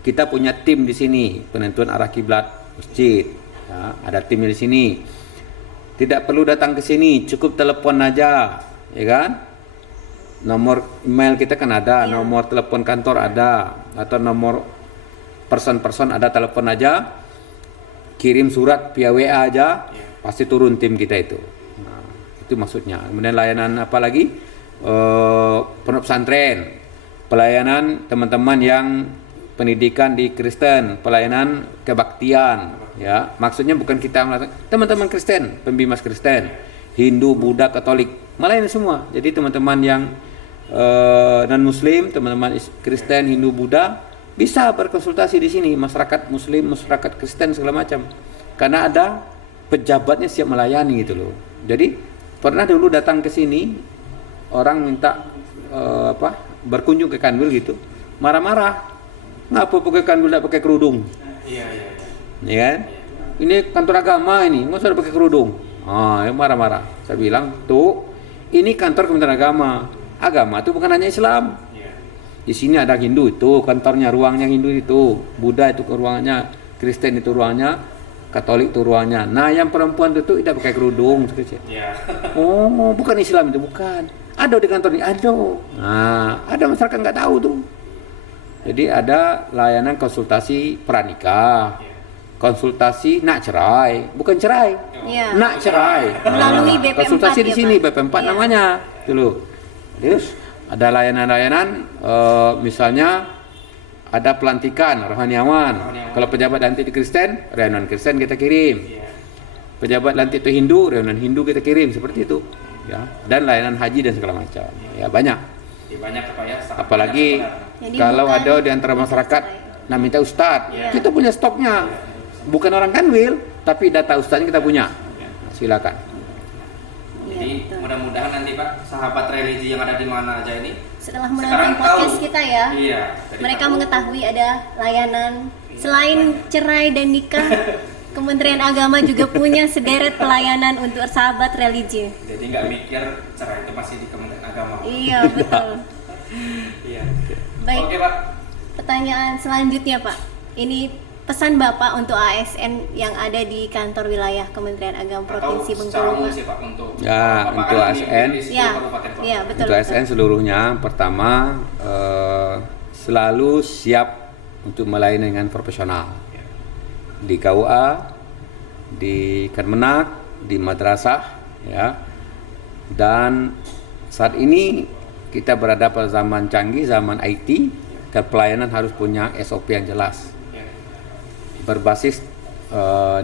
Kita punya tim di sini penentuan arah kiblat masjid. Ya, ada timnya di sini. Tidak perlu datang ke sini, cukup telepon aja, ya kan? Nomor email kita kan ada, nomor telepon kantor ada, atau nomor person ada, telepon aja, kirim surat via WA aja, pasti turun tim kita itu. Nah, itu maksudnya. Kemudian layanan apa lagi? Pondok pesantren, pelayanan teman-teman yang pendidikan di Kristen, pelayanan kebaktian. Ya, maksudnya bukan kita melakukan teman-teman Kristen, pembimas Kristen, Hindu, Buddha, Katolik, melayani semua. Jadi teman-teman yang non Muslim, teman-teman Kristen, Hindu, Buddha bisa berkonsultasi di sini, masyarakat Muslim, masyarakat Kristen segala macam. Karena ada pejabatnya siap melayani gitu loh. Jadi pernah dulu datang ke sini orang minta berkunjung ke Kanwil gitu, marah-marah. Ngapa pakai Kanwil tidak pakai kerudung? Iya. Ya kan? Ini kantor agama ini, nggak usah pakai kerudung. Marah-marah. Saya bilang, tuh, ini kantor Kementerian Agama. Agama itu bukan hanya Islam. Di sini ada Hindu itu, kantornya, ruangnya Hindu itu, Buddha itu ruangnya, Kristen itu ruangnya, Katolik itu ruangnya. Nah, yang perempuan itu tidak pakai kerudung. Oh, bukan Islam itu, bukan. Ada di kantor ini, ada. Nah, ada masyarakat nggak tahu tuh. Jadi ada layanan konsultasi pranikah. Konsultasi nak cerai, bukan cerai, nak cerai. Melalui BP4 konsultasi di sini BP4 namanya, dulu. Terus ada layanan-layanan, misalnya ada pelantikan rohaniawan. Kalau pejabat lantik di Kristen, reunian Kristen kita kirim. Pejabat lantik itu Hindu, reunian Hindu kita kirim, seperti itu. Ya, dan layanan haji dan segala macam. Ya banyak. Apalagi kalau ada di antara masyarakat, nah minta ustadz, kita punya stoknya. Bukan orang Kanwil, tapi data ustadznya kita punya. Silakan. Jadi mudah-mudahan nanti Pak, sahabat religi yang ada di mana aja ini setelah menonton podcast kita ya, mereka tahu. Mengetahui ada layanan selain cerai dan nikah. Kementerian Agama juga punya sederet pelayanan untuk sahabat religi. Jadi nggak mikir cerai itu masih di Kementerian Agama. Iya betul. Iya. Baik. Oke Pak. Pertanyaan selanjutnya Pak, ini pesan Bapak untuk ASN yang ada di kantor wilayah Kementerian Agama Provinsi Bengkulu. Untuk ASN. Ya, betul. Untuk ASN seluruhnya, pertama selalu siap untuk melayani dengan profesional. Di KUA, di Kemenak, di madrasah, ya. Dan saat ini kita berada pada zaman canggih, zaman IT, dan pelayanan harus punya SOP yang jelas. Berbasis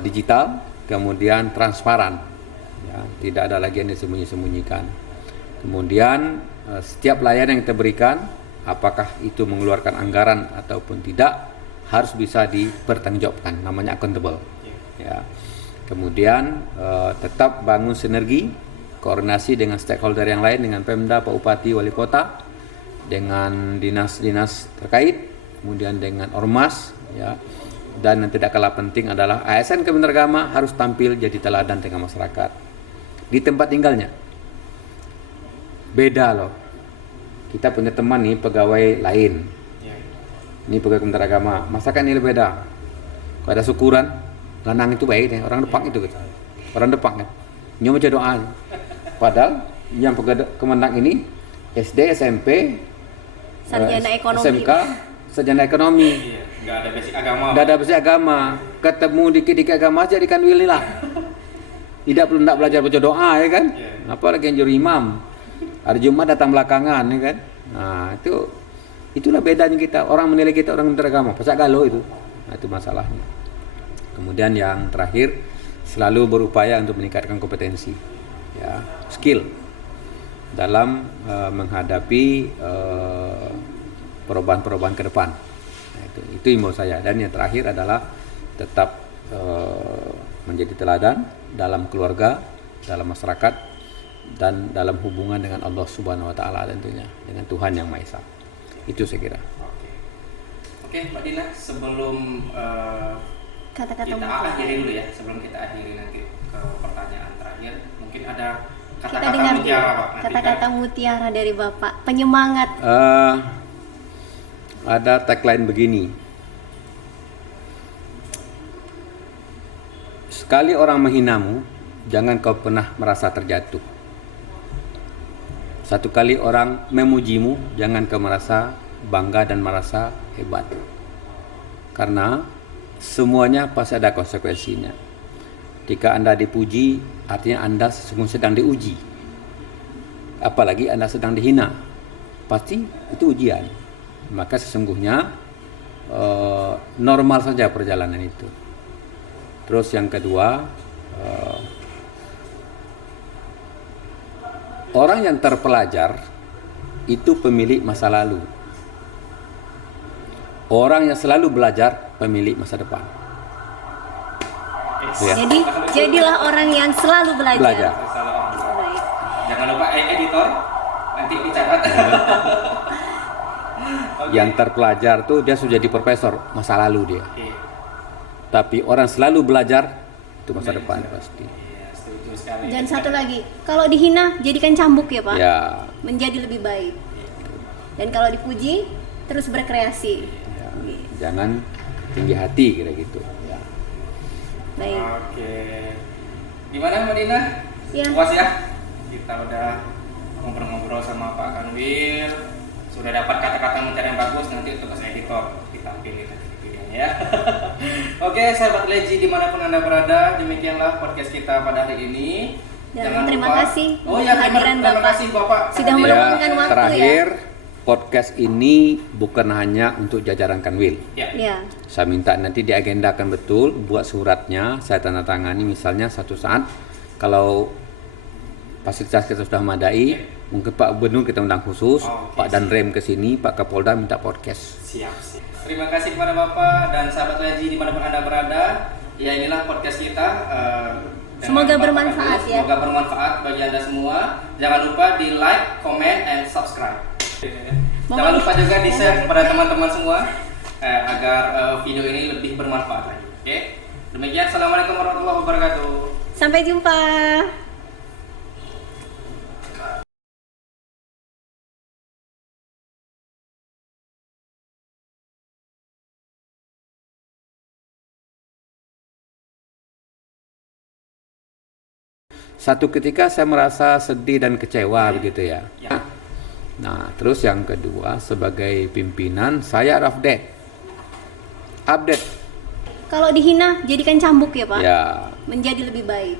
digital, kemudian transparan, ya, tidak ada lagi yang disembunyi-sembunyikan. Kemudian setiap layanan yang kita berikan, apakah itu mengeluarkan anggaran ataupun tidak, harus bisa dipertanggungjawabkan, namanya accountable. Ya. Kemudian tetap bangun sinergi, koordinasi dengan stakeholder yang lain, dengan Pemda, Pak Bupati, Wali Kota, dengan dinas-dinas terkait, kemudian dengan ormas, ya. Dan yang tidak kalah penting adalah ASN Kementerian Agama harus tampil jadi teladan dengan masyarakat. di tempat tinggalnya. Beda loh. Kita punya teman nih pegawai lain. Ini pegawai Kementerian Agama. Masakan ini beda. Kalau ada syukuran, lanang itu baik nih, orang Depak itu gitu. Orang Depak kan. Nyoba baca doa. Padahal yang pegawai Kemenang ini SD, SMP, Sarjana ekonomi. SMK, sarjana ekonomi. Nggak ada basic agama. Nggak ada basic agama. Ketemu dikit-dikit agama aja di Kanwil ini lah. Tidak perlu belajar baca doa ya kan. Apalagi yang jadi imam. Hari Jumat datang belakangan ya kan. Nah, itulah bedanya kita. Orang menilai kita orang beragama, pasak galau itu. Nah, itu masalahnya. Kemudian yang terakhir, selalu berupaya untuk meningkatkan kompetensi, ya, skill dalam menghadapi perubahan-perubahan ke depan. Nah, itu imbau saya. Dan yang terakhir adalah tetap menjadi teladan dalam keluarga, dalam masyarakat, dan dalam hubungan dengan Allah Subhanahu wa taala, tentunya dengan Tuhan Yang Maha Esa. Itu saya kira. Oke, Mbak Dina, sebelum Kata-kata kita mutiara. akhiri dulu ya, sebelum kita akhiri nanti ke pertanyaan terakhir, mungkin ada Kita kata-kata dengar mutiara, dulu Pak. Nanti kata-kata mutiara dari Bapak, penyemangat. Ada tagline begini. Sekali orang menghinamu, jangan kau pernah merasa terjatuh. Satu kali orang memujimu, jangan kau merasa bangga dan merasa hebat. Karena semuanya pasti ada konsekuensinya. Jika Anda dipuji, artinya Anda sesungguhnya sedang diuji. Apalagi Anda sedang dihina, pasti itu ujian. Maka sesungguhnya normal saja perjalanan itu. Terus yang kedua, orang yang terpelajar itu pemilik masa lalu. Orang yang selalu belajar pemilik masa depan. Ya. Jadi jadilah orang yang selalu belajar. Baik. jangan lupa editor nanti dicatat. Yang terpelajar tuh dia sudah jadi profesor masa lalu dia. Tapi orang selalu belajar itu masa depan pasti. Setuju sekali. Dan satu lagi, kalau dihina jadikan cambuk ya Pak. Ya. Menjadi lebih baik. Dan kalau dipuji terus berkreasi. Ya. Jangan tinggi hati kira gitu. Ya. Baik. Oke. Gimana Mbak Dina? Ya. Puas ya? Kita udah ngobrol-ngobrol sama Pak Kanwil. Sudah dapat kata-kata mutiara yang bagus, nanti untuk editor ditampilin nanti videonya ya. Oke, sahabat Leji dimanapun Anda berada, demikianlah podcast kita pada hari ini. Dan terima kasih Oh ya, kehadiran terima Bapak. kasih Bapak. Sudah meluangkan waktu Terakhir, podcast ini bukan hanya untuk jajaran Kanwil. Ya. Saya minta nanti diagendakan betul, buat suratnya, saya tanda tangani misalnya satu saat kalau fasilitas kita sudah memadai, mungkin Pak Gubernur kita undang khusus, Pak Danrem ke sini, Pak Kapolda minta podcast. Siap. Terima kasih kepada Bapak dan sahabat Leji dimanapun Anda berada. Ya inilah podcast kita. Semoga Bapak bermanfaat Kanwil. ya. Semoga bermanfaat bagi Anda semua. Jangan lupa di like, comment, and subscribe. Jangan lupa juga di share kepada teman-teman semua agar video ini lebih bermanfaat lagi. Oke. Demikian. Assalamualaikum warahmatullahi wabarakatuh. Sampai jumpa. Satu ketika saya merasa sedih dan kecewa begitu ya. Nah, terus yang kedua sebagai pimpinan saya update. Kalau dihina jadikan cambuk ya Pak. Ya. Menjadi lebih baik.